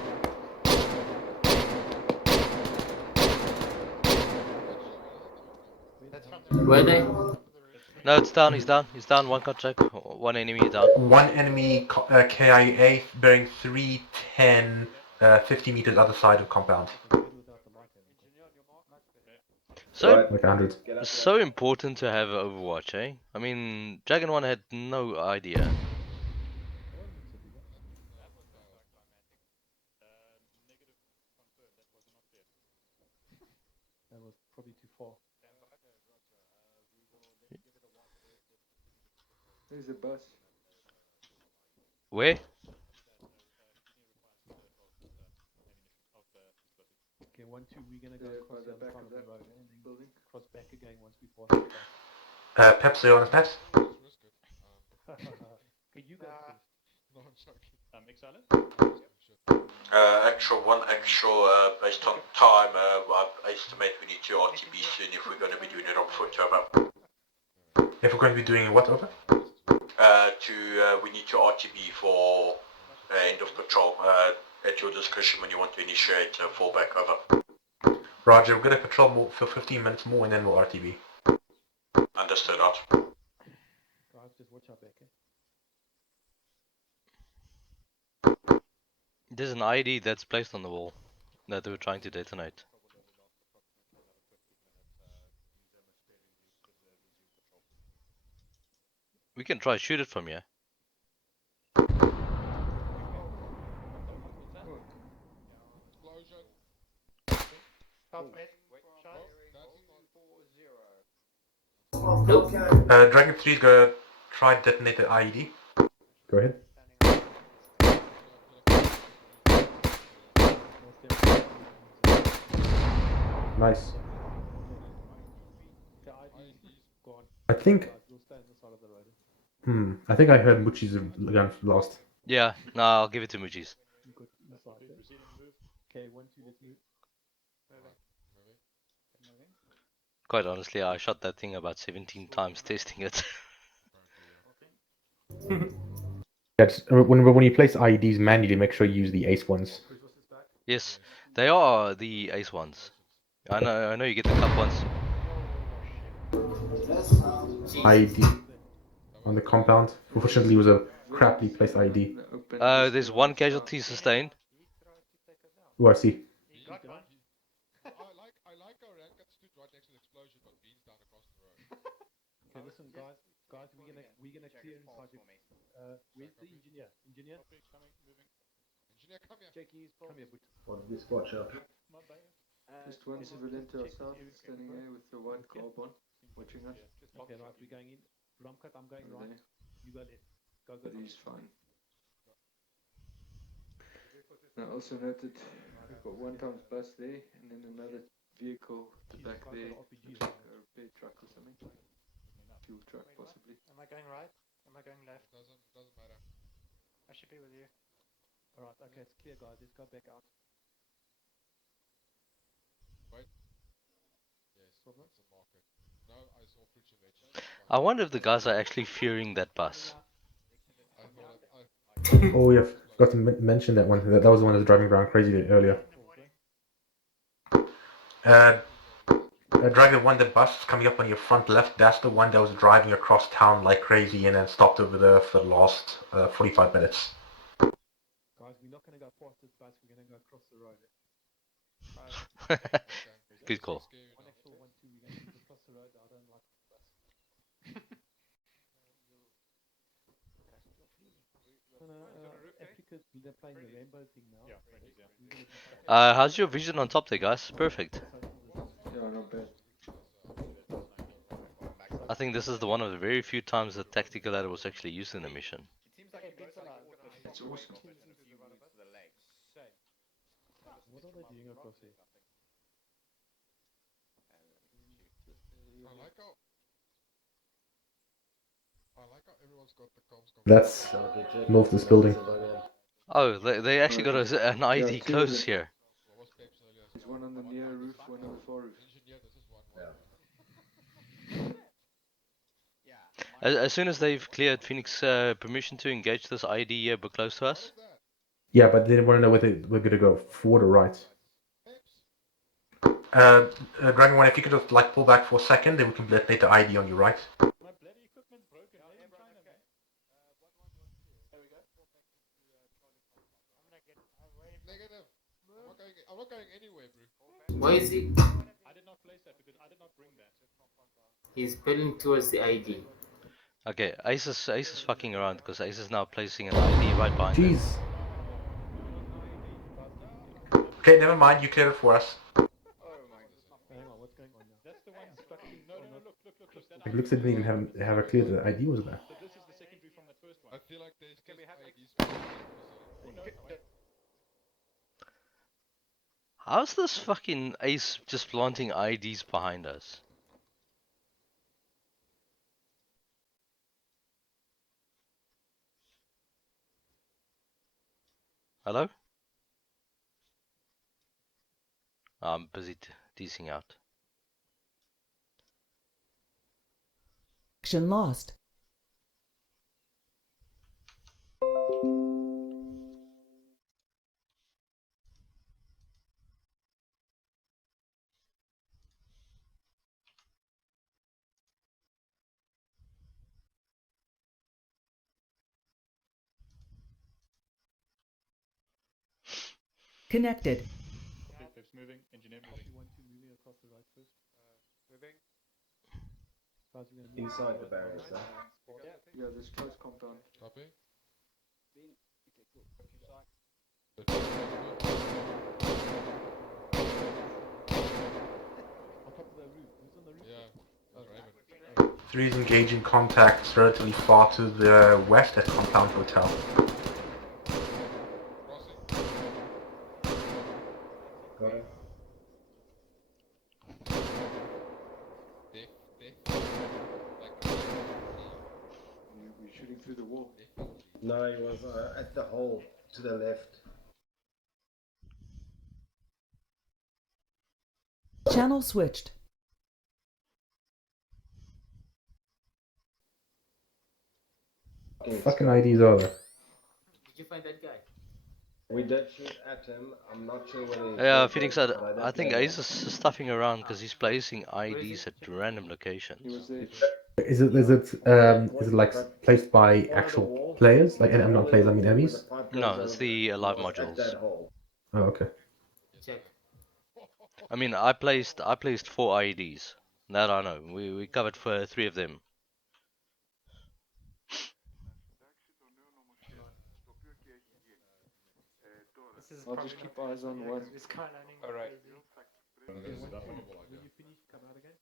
Were they? No, it's down. He's down. He's down. One contact. One enemy down. One enemy KIA bearing 310, 50 meters other side of compound. So important to have Overwatch, eh? I mean, Dragon 1 had no idea. That was probably too far. There's a bus. Where? Okay, 1-2, we're gonna go By across the the other back side of of the that road and then building. cross back again once we pass the bus. Peps, are you on the steps? Okay, you go first. No, I'm joking. Excited? Actual 1 actual, based on time, I estimate we need to RTB soon if we're going to be doing it on foot, over. If we're going to be doing what, over? We need to RTB for end of patrol, at your discretion when you want to initiate fallback, over. Roger, we're going to patrol more for 15 minutes more and then we'll RTB. Understood, out. Guys, just watch our back, eh? There's an ID that's placed on the wall that they were trying to detonate. We can try shoot it from here. Nope. Dragon 3 is going to try to detonate the IED. Go ahead. Nice. I think. I think I heard Muchi's gun last. Yeah, no, I'll give it to Muji's. Okay, 1-2, let's move. Quite honestly, I shot that thing about 17 times testing it. Yes, when you place IEDs manually, make sure you use the ace ones. Yes, they are the ace ones. I know you get the cup ones. IED on the compound. Unfortunately, it was a crappily placed IED. There's one casualty sustained. Oh, I see. I like our rank at stood right next to the explosion, but Bean's down across the road. Okay, listen, guys, we're gonna clear inside your. Where's the engineer? Engineer, come here. Jackie, come here, but. This watch out. Just one civilian to our south, standing there with the white garb on, watching us. Okay, right, we're going in. Rumcut, I'm going Over right. there. You go left. Go. But he's fine. I also noted we've got 1 times bus there, and then another vehicle at the back there, looks like a repair truck or something. Fuel truck, possibly. Am I going right? Am I going left? Doesn't matter. I should be with you. Alright, okay, it's clear, guys. Let's go back out. Wait. Yes, that's a market. No, I saw fruits and veggies. I wonder if the guys are actually fearing that bus. Oh yeah, forgot to mention that one. That was the one that was driving around crazy earlier. Dragon 1, the bus coming up on your front left, that's the one that was driving across town like crazy and then stopped over there for the last 45 minutes. Guys, we're not gonna go past this bus, we're gonna go across the road. Good call. 1 actual 1 2, we're gonna go across the road. I don't like this bus. Africa, they're playing the rainbow thing now. Yeah, How's your vision on top there, guys? Perfect. Yeah, not bad. I think this is one of the very few times the tactical ladder was actually used in the mission. It's awesome. What are they doing across here? I like how everyone's got the comms. That's north of this building. Oh, they actually got an ID close here. There's one on the near roof, one on the far roof. As soon as they've cleared Phoenix permission to engage this ID here but close to us. Yeah, but they want to know whether we're gonna go forward or right. Dragon 1, if you could just like pull back for a second, then we can detonate the ID on your right. I'm not going anywhere, bro. Why is he? I did not place that because I did not bring that. He's pulling towards the ID. Okay, Ace is fucking around because Ace is now placing an ID right behind him. Jeez. Okay, never mind, you cleared it for us. Hang on, what's going on now? That's the one instructing. No, look. It looks like they didn't even have a clear the ID was there. So this is the secondary from the first one. I feel like there's Can we have IDs. How's this fucking Ace just planting IDs behind us? Hello? I'm busy teasing out. Action lost. Connected. Fifth's moving. Engineer moving. 1 2 moving across the road first. Moving. Guys, we're gonna move Inside the barriers, though. Yeah, this close compound. Copy. on top of the roof. Who's on the roof? Yeah, that's Raven. 3 is engaging contacts relatively far to the west at Compound Hotel. Got it. We're shooting through the wall. No, he was at the hole to the left. Channel switched. Fucking IDs are there. Did you find that guy? We did shoot at him. I'm not sure whether. Yeah, Phoenix, I think Ace is stuffing around because he's placing IDs at random locations. Is it like placed by actual players? Like, and I'm not players, I mean enemies? No, it's the live modules. Oh, okay. Check. I mean, I placed 4 IEDs. That I know. We covered for 3 of them. I'll just keep eyes on one. Alright. When you finish, come out again.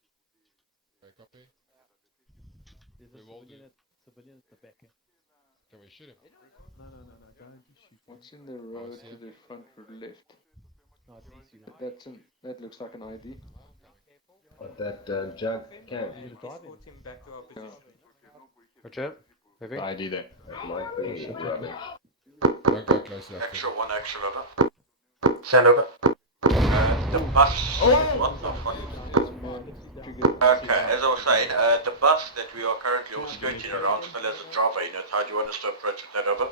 Okay, copy. There's a civilian at the back. Can we shoot him? No, don't shoot. What's in the road to the front or left? No, I didn't see that. That looks like an ID. That jug can. Escort him back to our position. Roger. Moving. ID there. That might be rubbish. Don't go close enough. Extra 1, action over. Send over. The bus. What the fuck? Okay, as I was saying, the bus that we are currently all skirting around still has a Java in it. How do you want us to approach that over?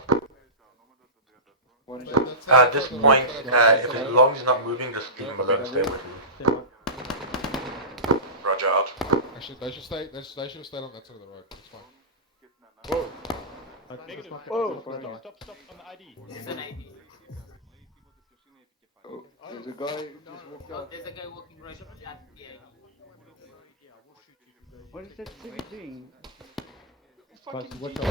At this point, if as long as he's not moving, just leave him alone, stay with him. Roger out. Actually, they should stay. They should have stayed on that side of the road. It's fine. Whoa. Negative. Whoa. Stop on the ID. There's an ID. Oh, there's a guy who just walked Oh, out. there's a guy walking right at the ID. What is that city doing? Guys, watch out.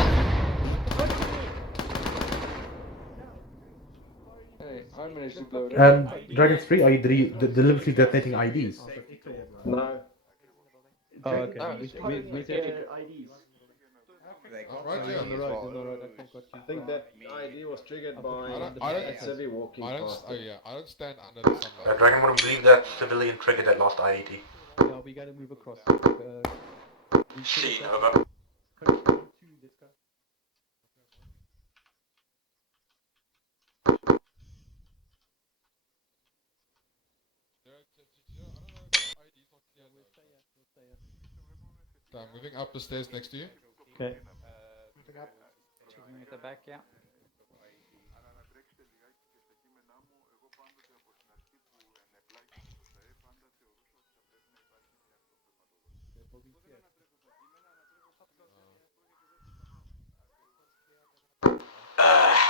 Hey, I managed to blow it up. Dragons 3, are you deliberately detonating IDs? No. Oh, okay. IDs. Right, yeah. On the right, on the right. I think I think that ID was triggered by I don't- a civvy walking past. Oh yeah, I don't stand under the sunlight. Dragon wouldn't believe that civilian triggered that last IED. Yeah, we gotta move across. Seen, over. Moving up the stairs next to you. Okay. Moving up. Checking at the back, yeah.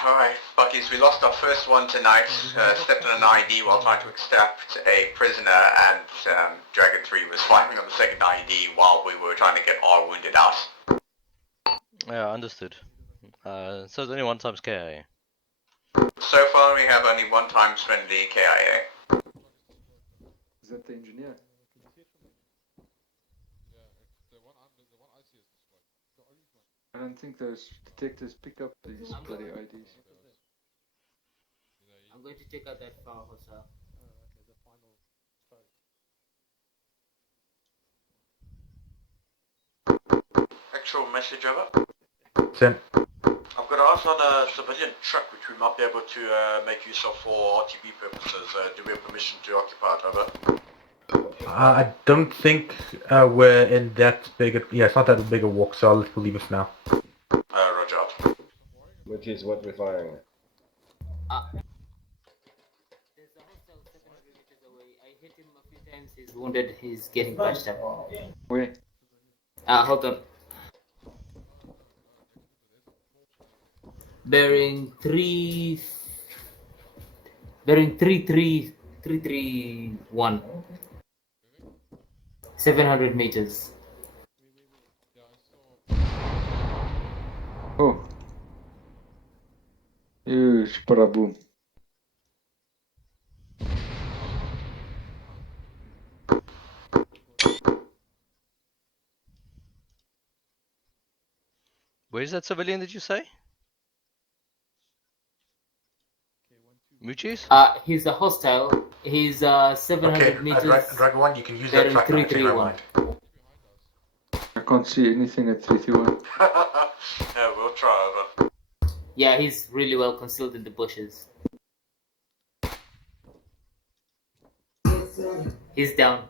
Alright, Bakkies, we lost our first one tonight. Stepped on an ID while trying to extract a prisoner, and Dragon 3 was firing on the second ID while we were trying to get our wounded out. Yeah, understood. So it's only 1 times KIA. So far we have only 1 times friendly KIA. Is that the engineer? I don't think those detectors pick up these bloody IDs. I'm going to check out that power hostile. Actual message over. Send. I've got to ask on a civilian truck which we might be able to make use of for RTB purposes. Do we have permission to occupy it, over? I don't think we're in that big. Yeah, it's not that big a walk, so I'll leave it for now. Roger out. Which is what we're firing at. There's a hostile 700 meters away. I hit him a few times. He's wounded. He's getting patched up. Where? Hold on. Bearing 331. 700 meters. Oh. Huge paraboom. Where's that civilian, did you say? Muchis? He's a hostile. He's 700 meters. Dragon 1, you can use that track now, change my mind. I can't see anything at 331. Yeah, we'll try, over. Yeah, he's really well concealed in the bushes. He's down.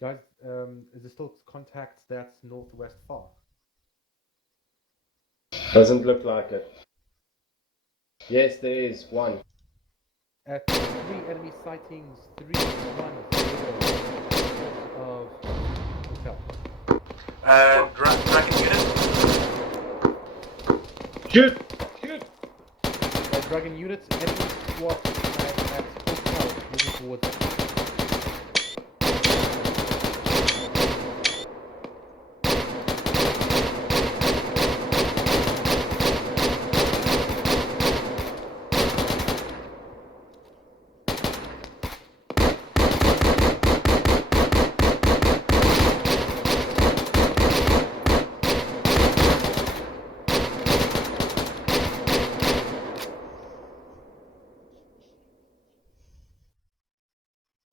Guys, is there still contact that's northwest far? Doesn't look like it. Yes, there is one. At 3 enemy sightings, 310 of hotel. Dragon unit? Shoot! Dragon units, enemy squad at hotel, moving towards it.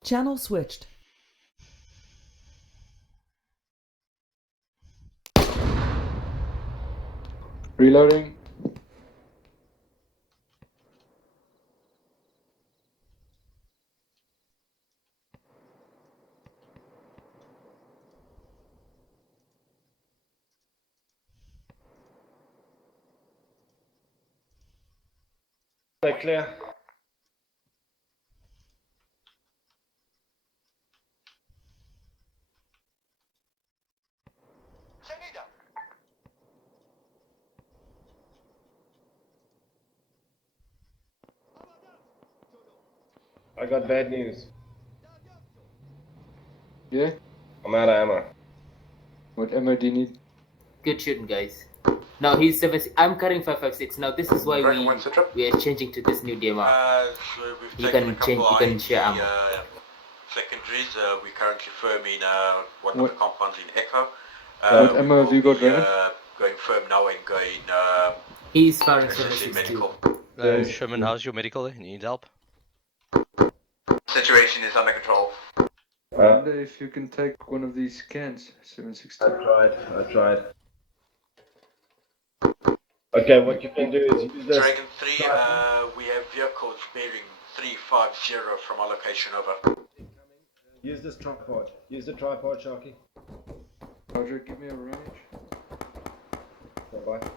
Channel switched. Reloading. Stay clear. I got bad news. Yeah? I'm out of ammo. What ammo do you need? Good shooting, guys. Now he's 7. I'm carrying 5.56. Now this is why we are changing to this new DMR. So we've You taken can a couple change. You can IED, share ammo. secondaries. We're currently firming one of the compounds in Echo. What ammo have you got, Raymond? Going firm now and going. He's firing in medical. Sherman, how's your medical? You need help? Situation is under control. I wonder if you can take one of these cans, 760. I tried. Okay, what you can do is use this. Dragon 3, we have vehicles bearing 350 from our location, over. Use this tripod. Use the tripod, Sharky. Roger, give me a range. Bye-bye.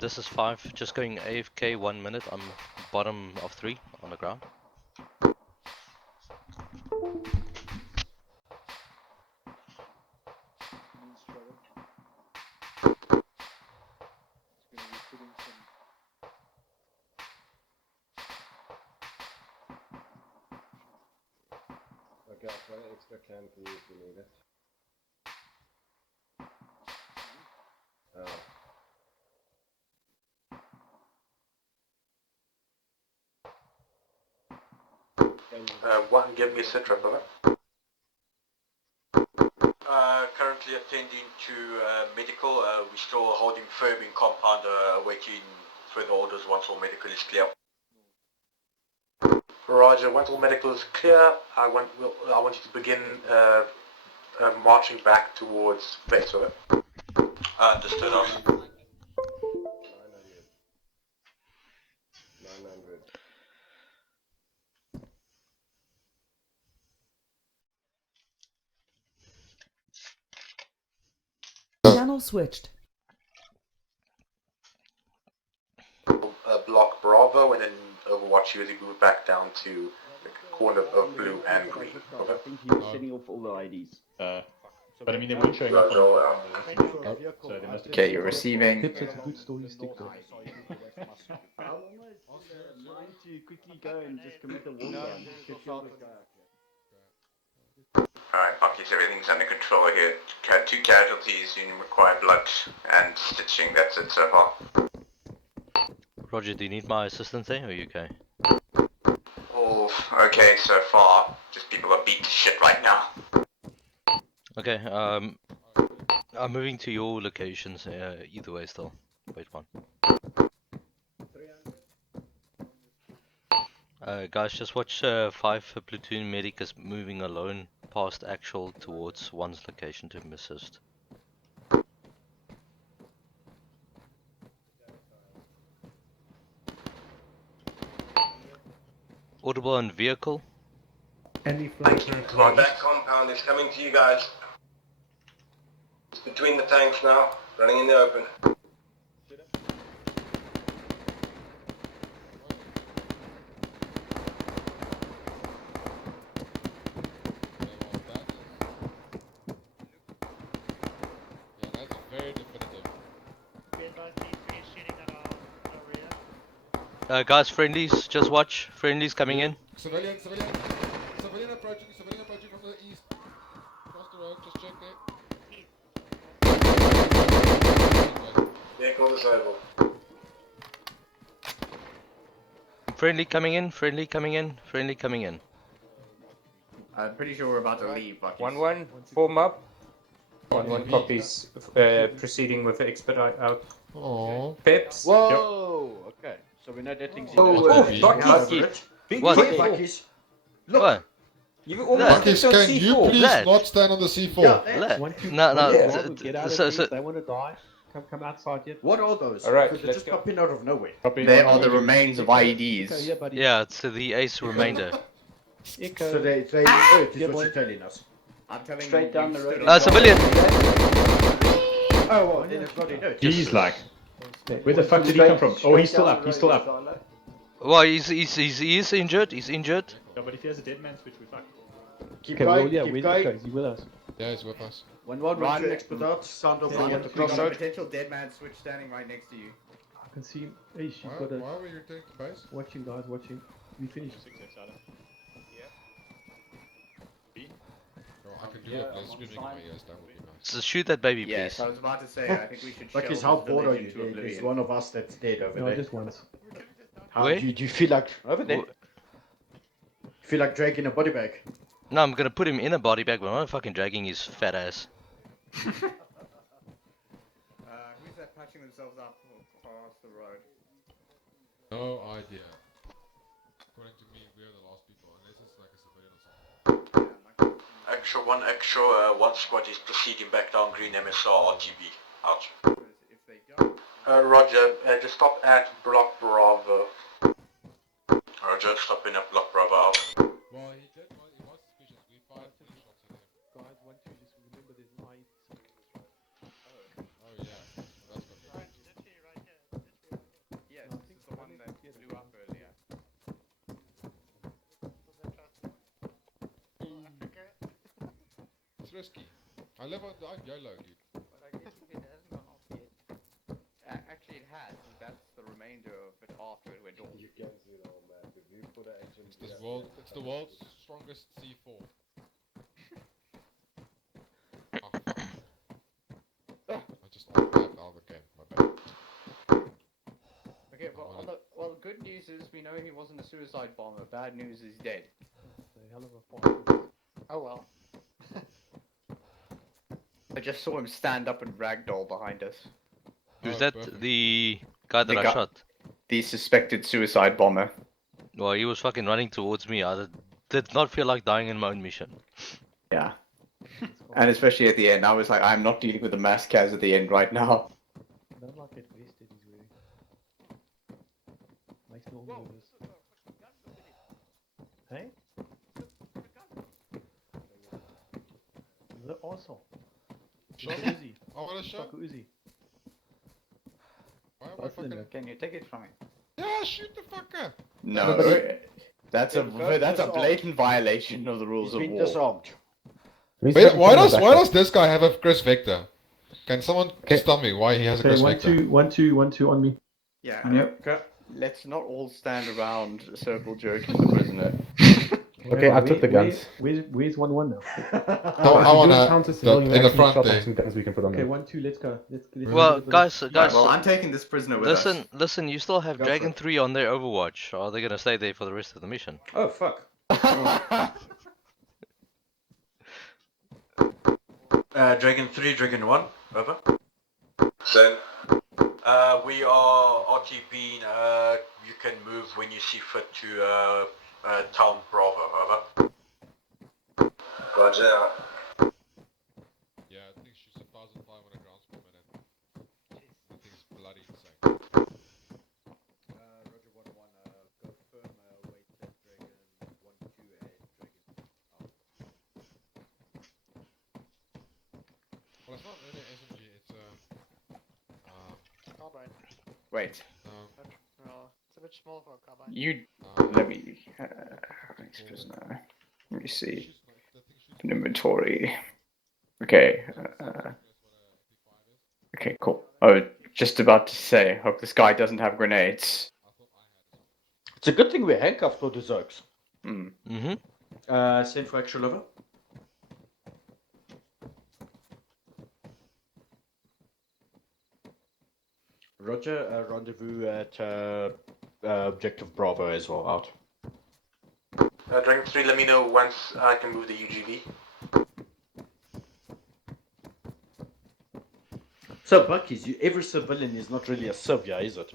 This is 5, just going AFK 1 minute. I'm bottom of 3 on the ground. Okay, I've got an extra can for you if you need it. One, give me a sit rep, over. Currently attending to medical. We're still holding firm in compound, awaiting further orders once all medical is clear. Roger, once all medical is clear, I want you to begin marching back towards base, over. Understood, officer. 900. Channel switched. Block Bravo, and then Overwatch you as you move back down to the corner of blue and green. I think he was setting off all the IDs. But I mean, they weren't showing up on the so they must have. Okay, you're receiving. Tips, it's a good story, stick to it. I'm almost willing to quickly go and just commit a walk down. Alright, Bakkies, everything's under control here. 2 casualties, you require blood and stitching, that's it so far. Roger, do you need my assistance there, or are you okay? All okay so far, just people are beat to shit right now. Okay, I'm moving to your locations, either way still. Wait one. Guys, just watch 5 platoon medic is moving alone past actual towards 1's location to assist. Audible and vehicle. Any flank? That compound is coming to you guys. It's between the tanks now, running in the open. Guys, friendlies, just watch. Friendlies coming in. Civilian approaching from the east. Across the road, just check it. Vehicle disabled. Friendly coming in, friendly coming in, friendly coming in. I'm pretty sure we're about to leave, Bakkies. 1-1, form up. 1-1 POV. copies, proceeding with the expedite out. Oh. Peps. Whoa! Okay, so we know that thing's in Oh, there. Bakkies. Big What? careful. Bakkies. Look. What? You almost Bakkies, stepped on can you C4. please Lad. not stand on the C4? Yeah, Let. Want to, No, no. want Yeah. to get out of So, these, so, they want to die. Come outside yet. What are those? Alright, Because they let's just go. pop in out of nowhere. They are the remains of Okay, IEDs. yeah, buddy. yeah, it's the ace remainder. Echo. So they Earth is Yeah, what boy. you're telling us. I'm telling Straight you, down you the road. stood on Civilian. Oh, well, then it's bloody Earth. He's like, where the fuck did he come from? Oh, he's still up. He's still up. Well, he is injured. He's injured. No, but if he has a dead man switch, we fuck. Keep Okay, going, well, yeah, keep where's going. Echo? Is he with us? Yeah, he's with us. 1-1, Run. to expedite. Sound of Yeah, the yeah, water There's a crossroad. potential dead man switch standing right next to you. I can see him. Hey, she's Why, got a. why were you taking base? Watch him, guys. Watch him. We finished. 6 outside. No, I can do a blitz screaming in my ears, that would be nice. So shoot that baby, Yes, please. I was about to say, I think we should Bakkies, shell how this bored are village you? into There's oblivion. one of us that's dead over No, there. just once. How Where? do you feel like over there? Feel like dragging a body bag? No, I'm gonna put him in a body bag, but I'm not fucking dragging his fat ass. Who's that patching themselves up across the road? No idea. According to me, we are the last people, unless it's like a civilian or something. Extra 1 squad is proceeding back down green MSR RTB. Out. If they don't... Roger, just stop at block Bravo. Roger, stop in at block Bravo out. Well, he did, well, he was suspicious. We fired 3 shots at him. Guys, want to just remember there's an IED. Oh yeah, that's what we Yes, this is the one that blew up earlier. It's risky. I'm YOLO, dude. Actually, it has. That's the remainder of it after it went off. You can see it all, man. If you put an action, It's the world's strongest C4. Oh, fuck. I just tapped out of the game, my bad. Okay, well, the good news is we know he wasn't a suicide bomber. Bad news is dead. That's a hell of a fight. Oh well. I just saw him stand up and ragdoll behind us. Who's Oh, that? perfect. The guy that The I guy- shot. The suspected suicide bomber. Well, he was fucking running towards me. I did not feel like dying in my own mission. Yeah. And especially at the end, I was like, I'm not dealing with the mass cas at the end right now. Don't like that vest that he's wearing. Makes me all nervous. Hey? The arsehole. Shot? Uzi. Oh, what a shot? Fuck Uzi. Why am I Both of them. fucking... Can you take it from me? Yeah, shoot the fucker! No. That's a Go that's a disarmed. blatant violation of the rules He's of been war. disarmed. Why does this guy have a Chris Vector? Can someone just tell me why he has a Okay, Chris 1 Vector? 2 1 2 1 2 on me. Yeah. Yep. Okay. Let's not all stand around circle jerking the prisoner. Okay, I took the guns. Where's 1 1 now? I wanna in the front shot there. some guns we can put on Okay, there. 1 2, let's go. Let's Well, guys, Well, I'm taking this prisoner with us. listen. You still have Go for Dragon it. 3 on their Overwatch. Or are they gonna stay there for the rest of the mission? Oh, fuck. Dragon 3, Dragon 1, over. Then. We are RTB, you can move when you see fit to Town Bravo, over. Roger. Yeah, I think she's 1,500 rounds per minute. That thing's bloody insane. Roger 1-1, confirm wait at Dragon 1-2 and Dragon. Well, it's not really an SMG, it's Carbine. Wait. Well, it's a bit small for a carbine. You let me next prisoner. Let me see. Inventory. Okay. Okay, cool. Oh, just about to say, hope this guy doesn't have grenades. It's a good thing we're handcuffed for the Zergs. Hmm. Mm-hmm. Send for extra lever. Roger, rendezvous at objective Bravo as well, out. Dragon 3, let me know once I can move the UGV. So, Bakkies, every civilian is not really a savior, is it?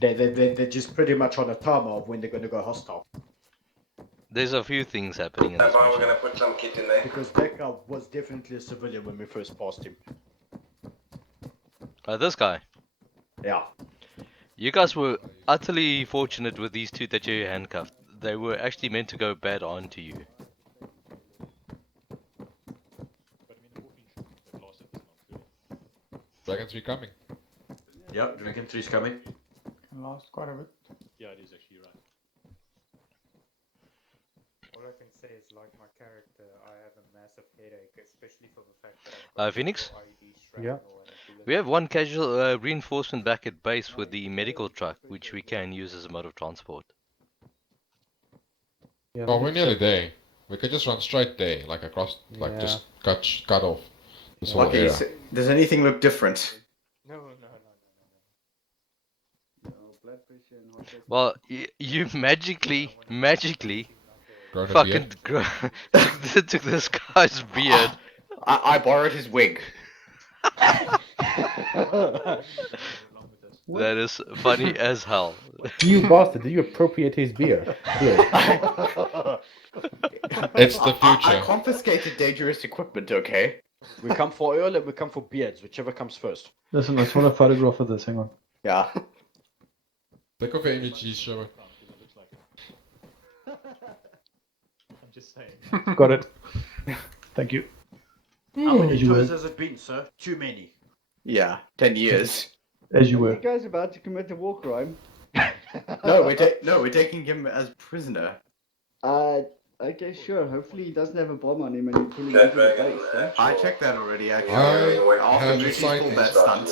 They're just pretty much on a timer of when they're going to go hostile. There's a few things happening in this We're mission. gonna put some kit in there. Because that guy was definitely a civilian when we first passed him. This guy. Yeah. You guys were utterly fortunate with these two that you handcuffed. They were actually meant to go bad onto you. Dragon 3 coming. Yep, Dragon 3's coming. Can last quite a bit. Yeah, it is actually right. All I can say is, like my character, I have a massive headache, especially for the fact that I've got Phoenix? IED shrapnel and a bullet. We have one casual reinforcement back at base with the medical truck, which we can use as a mode of transport. Yeah, Oh, we're nearly there. We could just run straight there, like across, like just cut off this whole area. Does anything look different? No. Blood pressure and heart rate. Well, you magically Grown a fucking took this guy's beard. I borrowed his wig. That is funny as hell. You bastard, did you appropriate his beard? It's the I future. confiscated dangerous equipment, okay? We come for oil and we come for beards, whichever comes first. Listen, I just want a photograph of this. Hang on. Yeah. Take off your images, show it. I'm just saying. Got it. Thank you. How many As you tours were. has it been, sir? Too many. Yeah, 10 years. As you Are were. you guys about to commit a war crime? No, we're taking him as prisoner. Okay, sure. Hopefully he doesn't have a bomb on him and you pull him into the base, huh? I checked that already, actually. I have After Lucy's pulled that stunt.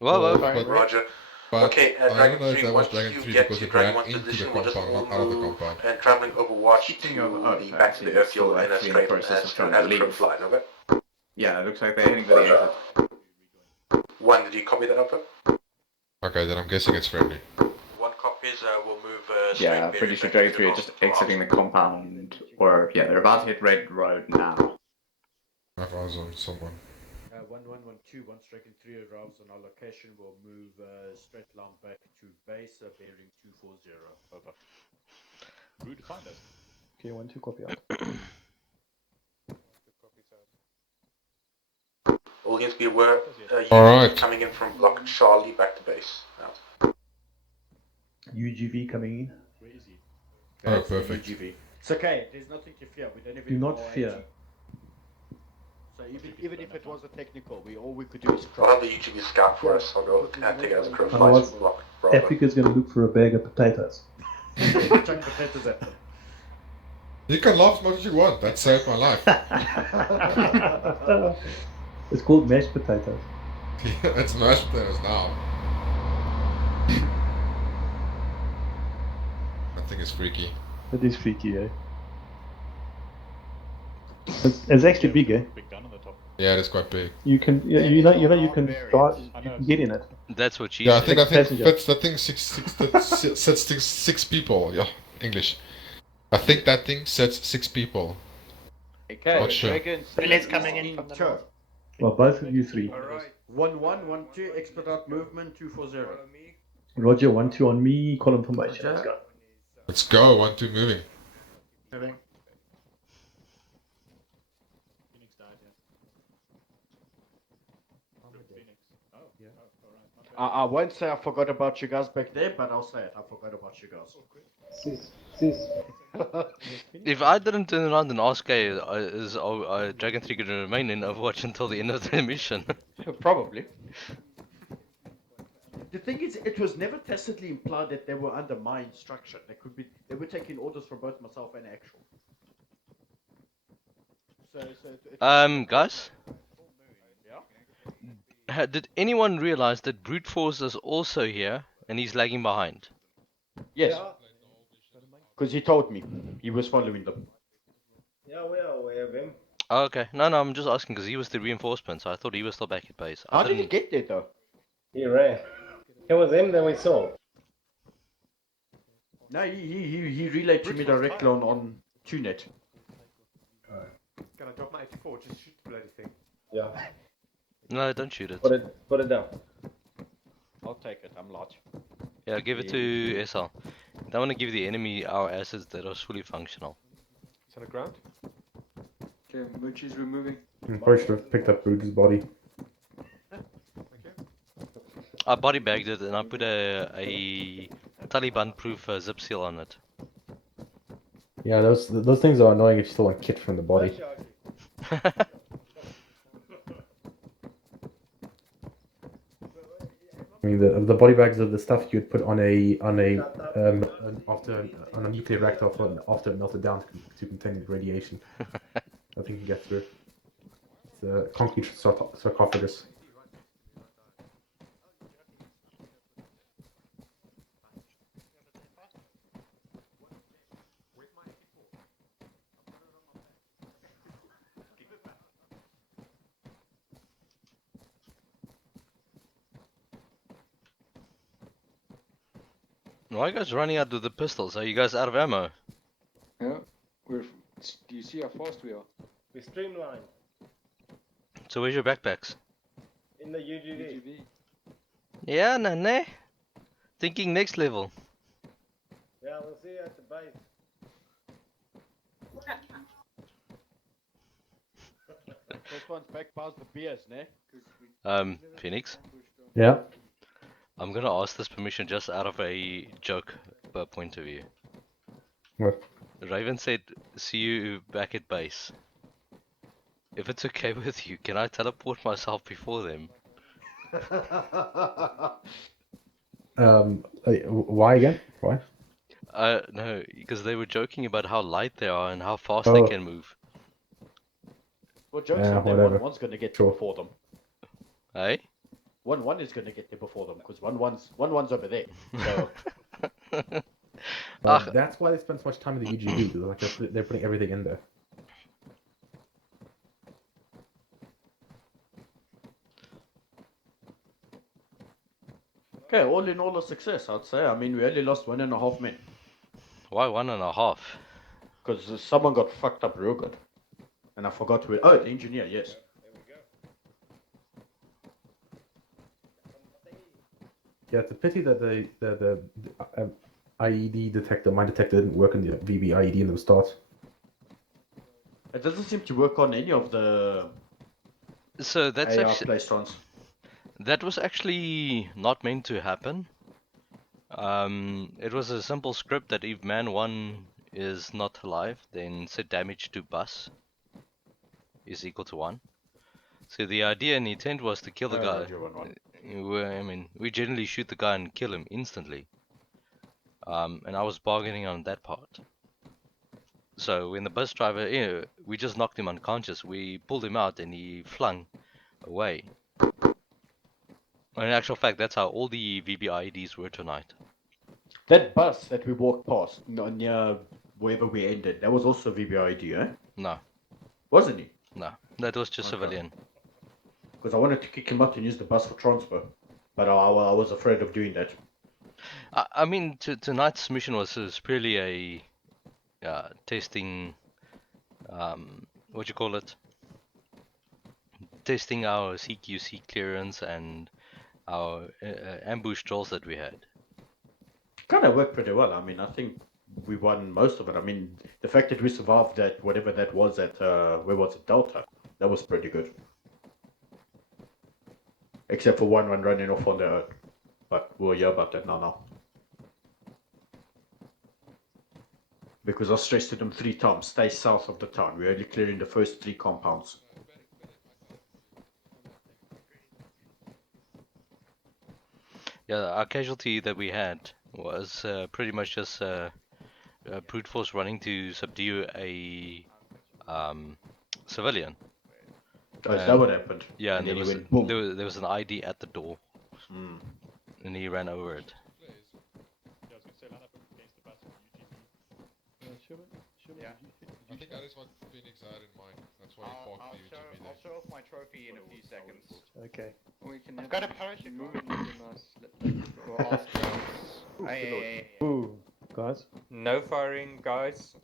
Well, Roger. But Okay, I don't Dragon know if 3, that was once Dragon you 3 get because to it Dragon ran 1 into the position, we'll just compound, all not out of the move compound. and traveling overwatch Speaking to of- the oh, back actually, of the they're airfield still and a actually in the straight process of trying to straight leave. flight, over. Yeah, it looks like they're heading for the exit. One, did you copy that over? Okay, then I'm guessing it's friendly. One copies, we'll move Yeah, I'm pretty sure Dragon 3 are just exiting the compound. Or, yeah, they're about to hit Red Road now. I have eyes on someone. 1112, once Dragon 3 arrives on our location, we'll move straight line back to base, bearing 240. Over. Rude to find us. Okay, 1-2, copy out. Audience, be aware, Alright. coming in from Block Charlie back to base. Out. UGV coming in. Where is he? Oh, perfect. UGV. It's okay, there's nothing to fear. We don't even Do not know our fear. AT. So even if it was a technical, all we could do is I'll have the UGV scout for us. I'll go and take it as a crow flies Otherwise, from Block Bravo. Epic is going to look for a bag of potatoes. chuck potatoes at them. You can laugh as much as you want, that saved my life. It's called mashed potatoes. It's mashed potatoes now. That thing is freaky. It is freaky, eh? It's actually big, eh? Big gun on the top. Yeah, it is quite big. You can, you know, you can drive, you can get in it. That's what she Yeah, I said. think Passenger. fits that thing sets six people. Yeah, English. I think that thing sets 6 people. Okay, Not sure. Dragon Village coming in from the tow. north. Well, both of you three. Alright. 1112, expedite movement 240. Roger, 1-2 on me, call information. Let's go. Let's go, 1-2 moving. Moving. Phoenix died, yeah. Phoenix. Oh, yeah. Oh, alright. I won't say I forgot about you guys back there, but I'll say it. I forgot about you guys. If I didn't turn around and ask, is Dragon 3 going to remain in Overwatch until the end of the mission? Probably. The thing is, it was never tacitly implied that they were under my instruction. They were taking orders from both myself and Actual. Guys? Yeah? Did anyone realize that Brute Force is also here and he's lagging behind? Yes. Because he told me. He was following them. Yeah, we are aware of him. Oh, okay. No, I'm just asking because he was the reinforcement, so I thought he was still back at base. How did he get there, though? He ran. It was him that we saw. No, he relayed to me directly on TueNet. Can I drop my 84? Just shoot the bloody thing. Yeah. No, don't shoot it. Put it down. I'll take it. I'm large. Yeah, give it to SL. I don't want to give the enemy our assets that are fully functional. It's on the ground. Okay, Mooch is removing. Probably should have picked up Rudy's body. I body bagged it and I put a Taliban-proof zip seal on it. Yeah, those things are annoying if you still want kit from the body. I mean, the body bags are the stuff you'd put on a nuclear reactor after it melted down to contain radiation. Nothing can get through. It's a concrete sarcophagus. Why are you guys running out with the pistols? Are you guys out of ammo? Yeah, do you see how fast we are? We're streamlined. So where's your backpacks? In the UGV. Yeah, nah. Thinking next level. Yeah, we'll see you at the base. First one's back past the beers, ne? Phoenix? Yeah? I'm gonna ask this permission just out of a joke point of view. What? Raven said, see you back at base. If it's okay with you, can I teleport myself before them? Why again? Why? No, because they were joking about how light they are and how fast they can move. Well, joke's on them. Whatever. One's gonna get there before them. Hey? One is gonna get there before them because one's over there. So. That's why they spend so much time in the UGV. Like they're putting everything in there. Okay, all in all a success, I'd say. I mean, we only lost 1.5 men. Why 1.5? Because someone got fucked up real good. And I forgot who. Oh, the engineer, yes. Yeah, it's a pity that the IED detector, mine detector, didn't work in the VB IED in the start. It doesn't seem to work on any of the. So that's AR actually. playstons. That was actually not meant to happen. It was a simple script that if man 1 is not alive, then set damage to bus is equal to 1. So the idea and intent was to kill the guy. I mean, we generally shoot the guy and kill him instantly. And I was bargaining on that part. So when the bus driver, we just knocked him unconscious. We pulled him out and he flung away. In actual fact, that's how all the VBIEDs were tonight. That bus that we walked past near wherever we ended, that was also VBID, eh? No. Wasn't he? No, that was just civilian. Because I wanted to kick him out and use the bus for transfer. But I was afraid of doing that. I mean, tonight's mission was purely a testing, what you call it? Testing our CQC clearance and our ambush drills that we had. Kind of worked pretty well. I mean, I think we won most of it. I mean, the fact that we survived that, whatever that was at, where was it, Delta, that was pretty good. Except for one running off on their own. But we'll hear about that now. Because I stressed to them 3 times, stay south of the town. We're only clearing the first 3 compounds. Yeah, our casualty that we had was pretty much just brute force running to subdue a civilian. Oh, is that what happened? Yeah, And and then there he was, went boom. there was an ID at the door. Mm. And he ran over it. Yeah. I think that is what Phoenix had in mind. That's why he parked the UGV there. I'll show off my trophy in a few seconds. Okay. We can I've got a parachute. Ooh. Guys? No firing, guys.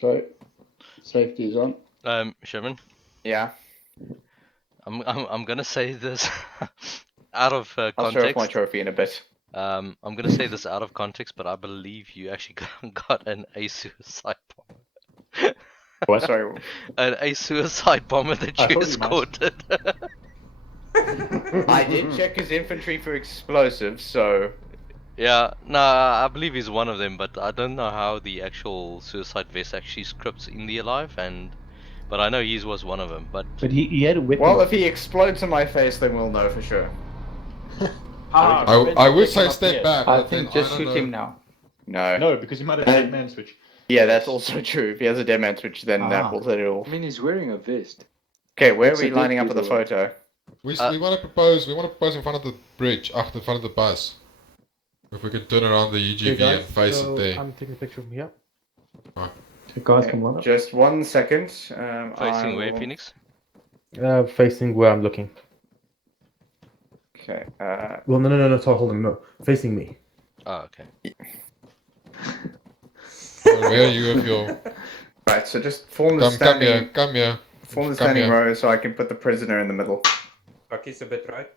So, safety is on. Sherman. Yeah. I'm gonna say this out of I'll show off my context. trophy in a bit. I'm gonna say this out of context, but I believe you actually got an A suicide bomber. What? Sorry. An A suicide bomber that I you thought you might. escorted. I did check his infantry for explosives, so Yeah, no, I believe he's one of them, but I don't know how the actual suicide vest actually scripts in the alive, but I know his was one of them. But he had a weapon. well, if he explodes in my face, then we'll know for sure. I would say step back. I but then think just don't shoot know. him now. No. No, because he might have a dead man switch. Yeah, that's also true. If he has a dead man switch, then that will set it off. I mean, he's wearing a vest. Okay, where It's are we a lining up with the diffuse photo? We want to propose. We want to propose in front of the bridge, in front of the bus. If we can turn around the UGV Okay, and face so it there. I'm taking a picture from here. Guys, come on up. Just 1 second. facing where, Phoenix? Facing where I'm looking. Okay. Well, no. Sorry, hold on. No, facing me. Oh, okay. Where are you with your... Right, so just form the Come here. Form the Come standing here. row so I can put the prisoner in the middle. Bakkies a bit right.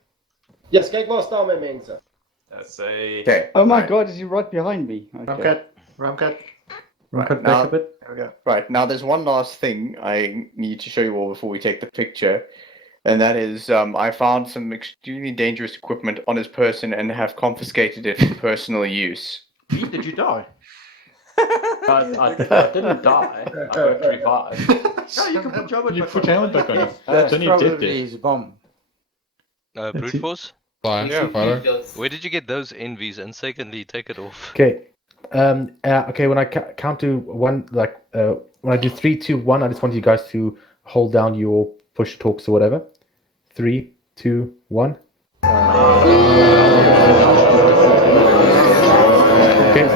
Yes, kijk maar staan mijn mensen. That's a... Okay. Oh my right. god, is he right behind me? Okay. Ramcat. Right, Cut now, back a bit. There we go. right, now there's one last thing I need to show you all before we take the picture. And that is, I found some extremely dangerous equipment on his person and have confiscated it for personal use. Pete, did you die? I didn't die. I got revived. No, you can put your helmet back on. Put your helmet back on. It's That's only dead probably there. his bomb. Brute force? Fine, Yeah. photo. Where did you get those envies? And secondly, take it off. Okay. Okay. When I count to one, when I do 3, 2, 1, I just want you guys to hold down your push talks or whatever. 3, 2, 1. Okay.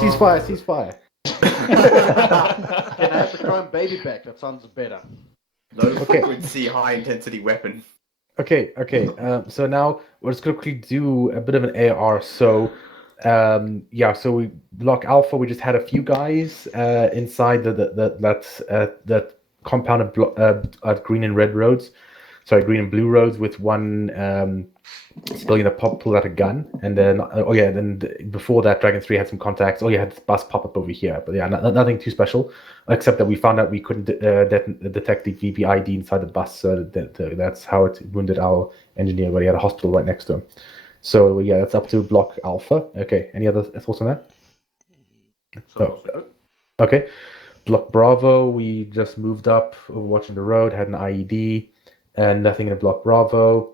Ceasefire. Can I have the chrome baby back? That sounds better. Low Okay. frequency, high intensity weapon. Okay. So now we're just gonna quickly do a bit of an AR. So, so we block Alpha. We just had a few guys inside that compounded green and red roads. Sorry, green and blue roads with one civilian that pulled out a gun, and then before that, Dragon 3 had some contacts. Had this bus pop up over here, but yeah, nothing too special, except that we found out we couldn't detect the VBID inside the bus, so that's how it wounded our engineer, but he had a hospital right next to him. So yeah, that's up to Block Alpha. Okay, any other thoughts on that? Okay. Block Bravo, we just moved up, watching the road, had an IED, and nothing in Block Bravo.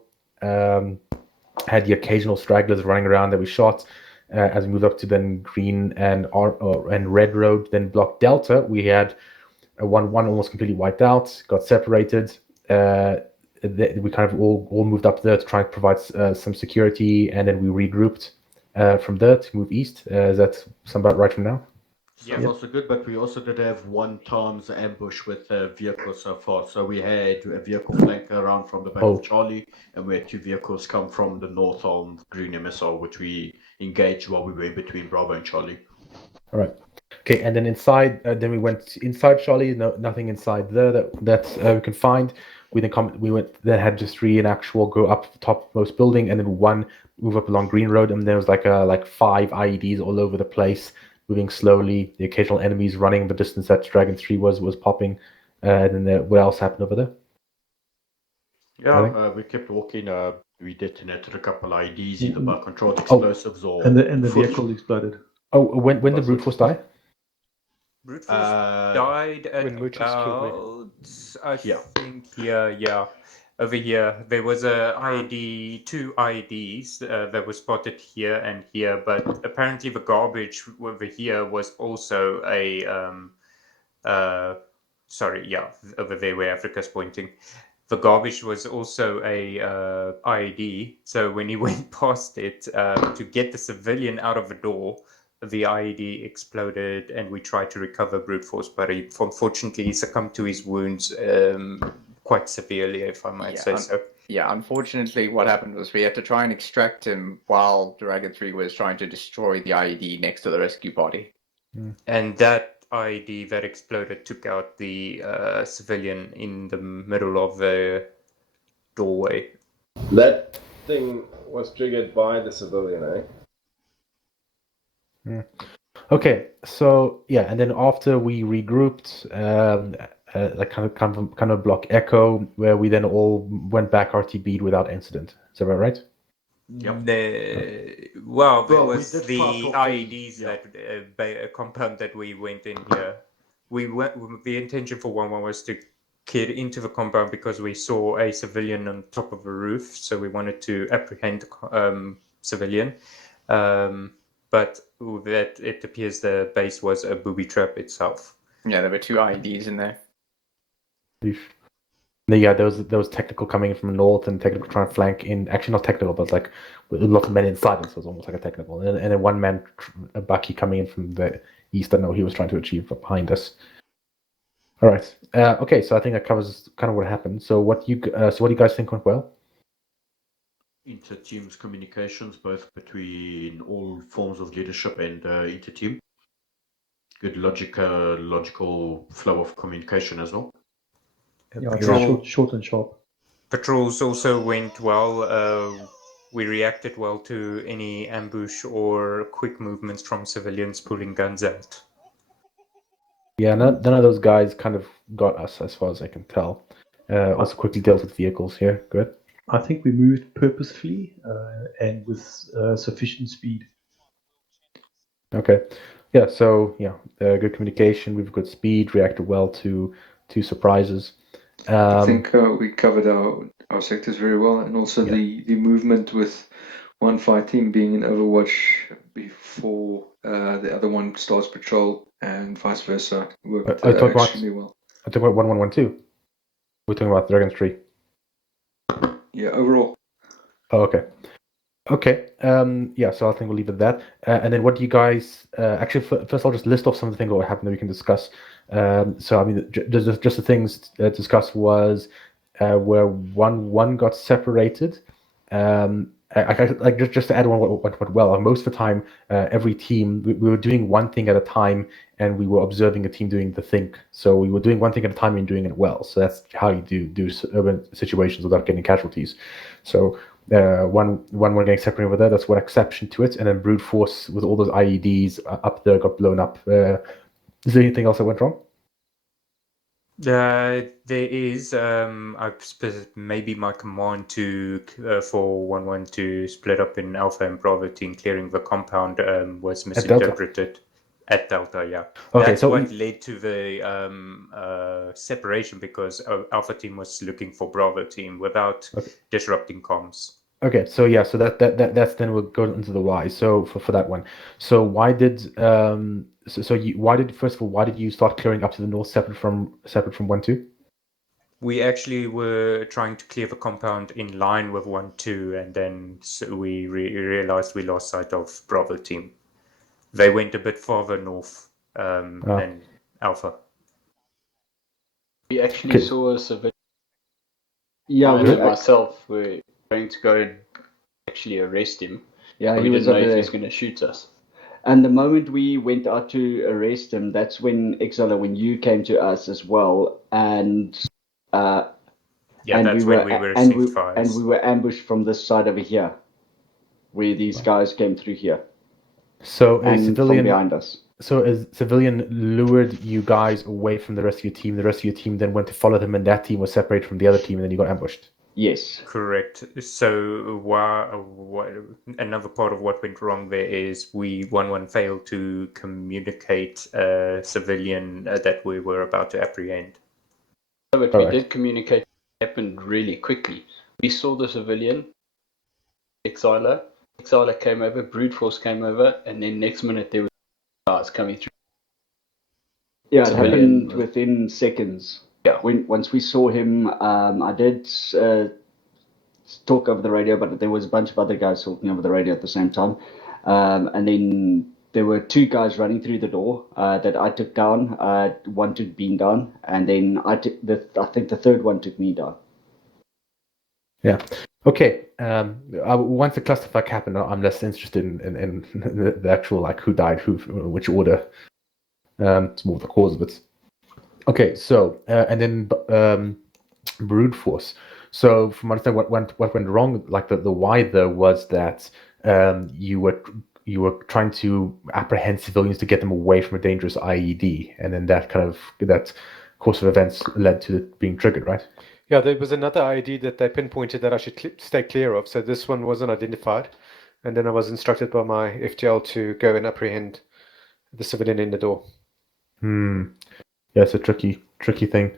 Had the occasional stragglers running around that we shot. As we moved up to then green and red road, then Block Delta, we had one almost completely wiped out, got separated. We kind of all moved up there to try and provide some security, and then we regrouped from there to move east. Is that sound about right from now? Sounds also good, but we also did have one times ambush with vehicles so far. So we had a vehicle flank around from the back of Charlie, and we had 2 vehicles come from the north on Green MSR, which we engaged while we were in between Bravo and Charlie. All right. Okay, and then inside, then we went inside Charlie. No, nothing inside there that we can find. We then had just 3 in actual go up the topmost building, and then 1 move up along Green Road, and there was like 5 IEDs all over the place, moving slowly. The occasional enemies running the distance that Dragon 3 was popping. And then what else happened over there? Yeah, we kept walking. We detonated a couple IEDs, either by controlled explosives or. And the vehicle exploded. Oh, when did Brute Force die? Brute Force died at when Mooch was killed, think over here there was a IED, 2 IEDs that were spotted here and here, but apparently the garbage over here was also a over there where Africa's pointing. The garbage was also a IED, so when he went past it to get the civilian out of the door, the IED exploded, and we tried to recover Brute Force, but unfortunately he succumbed to his wounds quite severely, if I might say so. Yeah, unfortunately, what happened was we had to try and extract him while Dragon 3 was trying to destroy the IED next to the rescue body. And that IED that exploded took out the civilian in the middle of the doorway. That thing was triggered by the civilian, eh? Okay, so yeah, and then after we regrouped, like kind of block echo, where we then all went back RTB'd without incident. Is that right? Well, Well, there we was did the fight off IEDs the- that compound that we went in here. We went. The intention for 1-1 was to get into the compound because we saw a civilian on top of a roof, so we wanted to apprehend the civilian. But that it appears the base was a booby trap itself. Yeah, there were 2 IEDs in there. Yeah, there was technical coming in from the north and technical trying to flank in. Actually, not technical, but like with lots of men inside them, so it was almost like a technical. And then one man, a Bakkie coming in from the east. I don't know he was trying to achieve behind us. All right. Okay, so I think that covers kind of what happened. So what do you guys think went well? Inter-teams communications, both between all forms of leadership and inter-team. Good logical flow of communication as well. Yeah, short and sharp. Patrols also went well. We reacted well to any ambush or quick movements from civilians pulling guns out. Yeah, none of those guys kind of got us, as far as I can tell. Also quickly dealt with vehicles here. Good. I think we moved purposefully and with sufficient speed. Okay. Yeah. So yeah, good communication. We've good speed. Reacted well to surprises. I think we covered our sectors very well, and also the movement with one fire team being in Overwatch before the other one starts patrol, and vice versa, worked extremely well. I talk about 1-1-1-2. We're talking about Dragon 3. Yeah, overall. Oh, okay. Okay. Yeah. So I think we'll leave it at that. And then, what do you guys actually? First, I'll just list off some of the things that happened that we can discuss. So I mean, just the things discussed was where 1-1 got separated. Just to add on what went well. Most of the time, every team we were doing one thing at a time, and we were observing a team doing the thing. So we were doing one thing at a time and doing it well. So that's how you do urban situations without getting casualties. So one getting separated over there. That's one exception to it. And then brute force with all those IEDs up there got blown up. Is there anything else that went wrong? There is. Maybe my command to for 1-1 to split up in Alpha and Bravo team clearing the compound was misinterpreted. At Delta, yeah. Okay, that's so what led to the separation because Alpha team was looking for Bravo team without disrupting comms. Okay, so yeah, so that's then we'll go into the why. So for that one, so why did why did you start clearing up to the north separate from 1-2? We actually were trying to clear the compound in line with 1-2, and then we realized we lost sight of Bravo team. They went a bit farther north than Alpha. We actually saw a civilian. Yeah, I myself were going to go and actually arrest him. Yeah, we didn't know if he was going to shoot us. And the moment we went out to arrest him, that's when Exala, when you came to us as well, and that's when we received fires. And we were ambushed from this side over here, where these guys came through here. So and civilian from behind us. So a civilian lured you guys away from the rescue team. The rescue team then went to follow them, and that team was separated from the other team, and then you got ambushed. Yes. Correct. So another part of what went wrong there is we 1-1 failed to communicate a civilian that we were about to apprehend. But we did communicate. It happened really quickly. We saw the civilian, Exila came over, brute force came over, and then next minute there was guys coming through. Yeah, it happened within seconds. Yeah. Once we saw him, I did talk over the radio, but there was a bunch of other guys talking over the radio at the same time. And then there were two guys running through the door that I took down. One took Bean down, and then I think the third one took me down. Yeah. Okay. Once the clusterfuck happened, I'm less interested in the actual like who died, which order. It's more the cause of it. Okay. So and then brute force. So from what I understand, what went wrong, like the why there was that you were trying to apprehend civilians to get them away from a dangerous IED, and then that course of events led to it being triggered, right? Yeah, there was another ID that they pinpointed that I should stay clear of. So this one wasn't identified. And then I was instructed by my FTL to go and apprehend the civilian in the door. Yeah, it's a tricky thing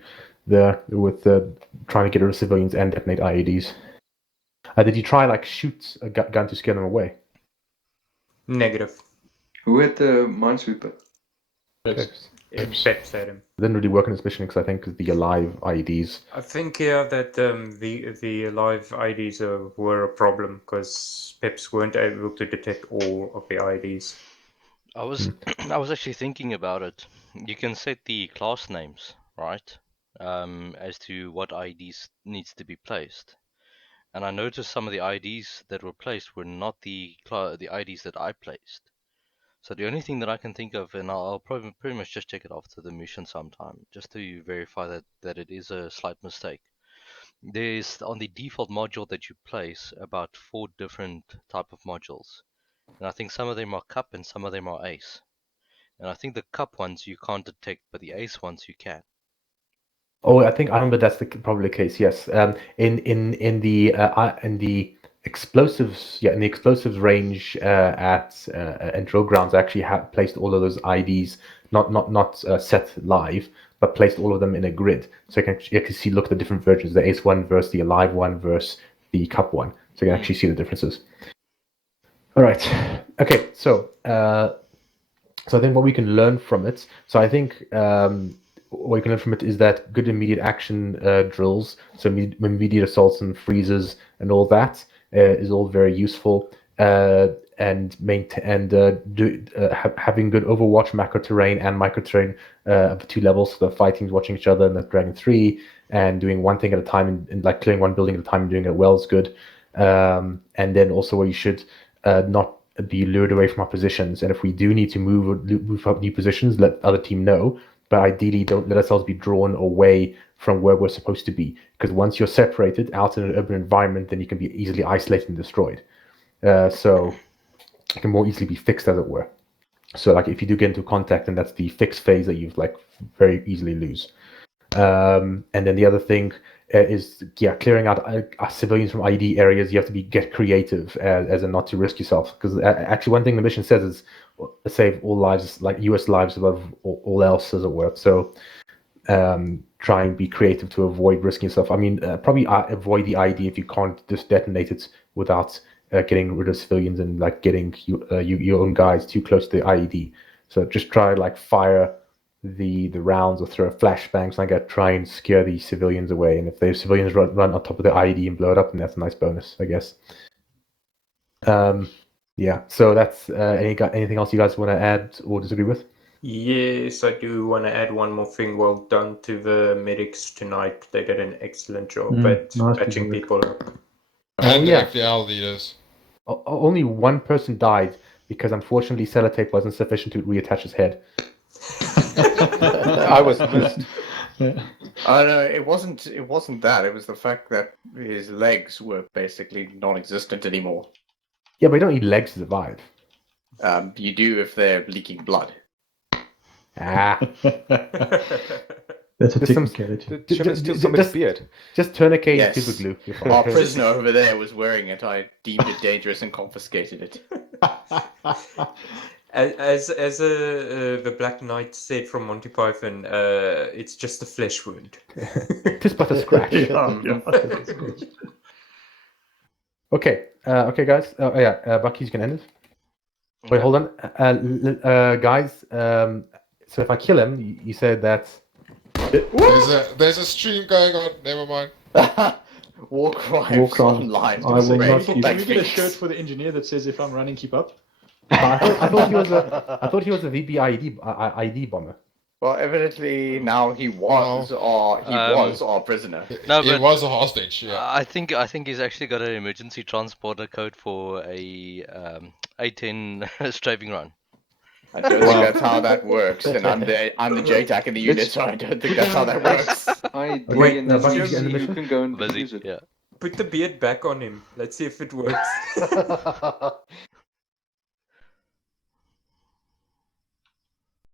there with trying to get rid of civilians and detonate IEDs. Did you try like shoot a gun to scare them away? Negative. Who had the minesweeper? Peps. Peps had him. Didn't really work on this mission because I think the alive IEDs. I think that the live IDs were a problem because Peps weren't able to detect all of the IDs. I was actually thinking about it. You can set the class names, right? As to what IDs needs to be placed. And I noticed some of the IDs that were placed were not the IDs that I placed. So the only thing that I can think of, and I'll probably pretty much just check it after the mission sometime, just to verify that it is a slight mistake. There's on the default module that you place about 4 different type of modules, and I think some of them are cup and some of them are ace. And I think the cup ones you can't detect, but the ace ones you can. Oh, I remember that's probably the case. Yes, in the explosives, in the explosives range at drill grounds, I actually placed all of those IDs, not set live, but placed all of them in a grid, so you can look at the different versions, the ace one versus the alive one versus the cup one, so you can actually see the differences. All right. Okay. So I think what we can learn from it. So I think. What you can learn from it is that good immediate action drills, so immediate assaults and freezes and all that is all very useful. And having good Overwatch macro terrain and micro terrain at the 2 levels, so the fighting, watching each other in the Dragon 3, and doing one thing at a time, and like clearing one building at a time and doing it well is good. And then also where you should not be lured away from our positions, and if we do need to move up new positions, let the other team know. But ideally, don't let ourselves be drawn away from where we're supposed to be. Because once you're separated out in an urban environment, then you can be easily isolated and destroyed. So it can more easily be fixed, as it were. So like if you do get into contact, and that's the fix phase that you like very easily lose. And then the other thing is clearing out civilians from IED areas. You have to get creative as a not to risk yourself. Because actually, one thing the mission says is save all lives, like US lives above all else, as it were. So try and be creative to avoid risking yourself. I mean, probably avoid the IED if you can't just detonate it without getting rid of civilians and like getting your own guys too close to the IED. So just try like fire the rounds or throw flashbangs like that, try and scare the civilians away. And if the civilians run on top of the IED and blow it up, then that's a nice bonus, I guess. Yeah, so that's anything else you guys want to add or disagree with? Yes, I do want to add one more thing. Well done to the medics tonight. They did an excellent job at patching people up. And the FDL leaders. Only one person died because unfortunately sellotape wasn't sufficient to reattach his head. I was missed. Oh no, it wasn't that. It was the fact that his legs were basically non-existent anymore. Yeah, but you don't need legs to survive. You do if they're leaking blood. Ah. That's a Just some- technicality. Just tourniquet Yes. super glue. You're fine. Our prisoner over there was wearing it. I deemed it dangerous and confiscated it. As the Black Knight said from Monty Python, it's just a flesh wound. Just but a scratch. Okay, guys. Bakkies, you can end it. Wait, hold on, guys. So if I kill him, you said that. There's a stream going on. Never mind. War crimes online. I will not Can we get a shirt for the engineer that says "If I'm running, keep up"? I thought he was a VB ID bomber. Well, evidently now he was our prisoner. No, He but was a hostage. Yeah. I think he's actually got an emergency transporter code for a A10 strafing run. I don't think that's how that works, and I'm the JTAC in the unit, so I don't think that's how that works. ID Wait, and no, then Bakkies, see end the who mission? can go and Busy, defuse it. yeah. Put the beard back on him. Let's see if it works.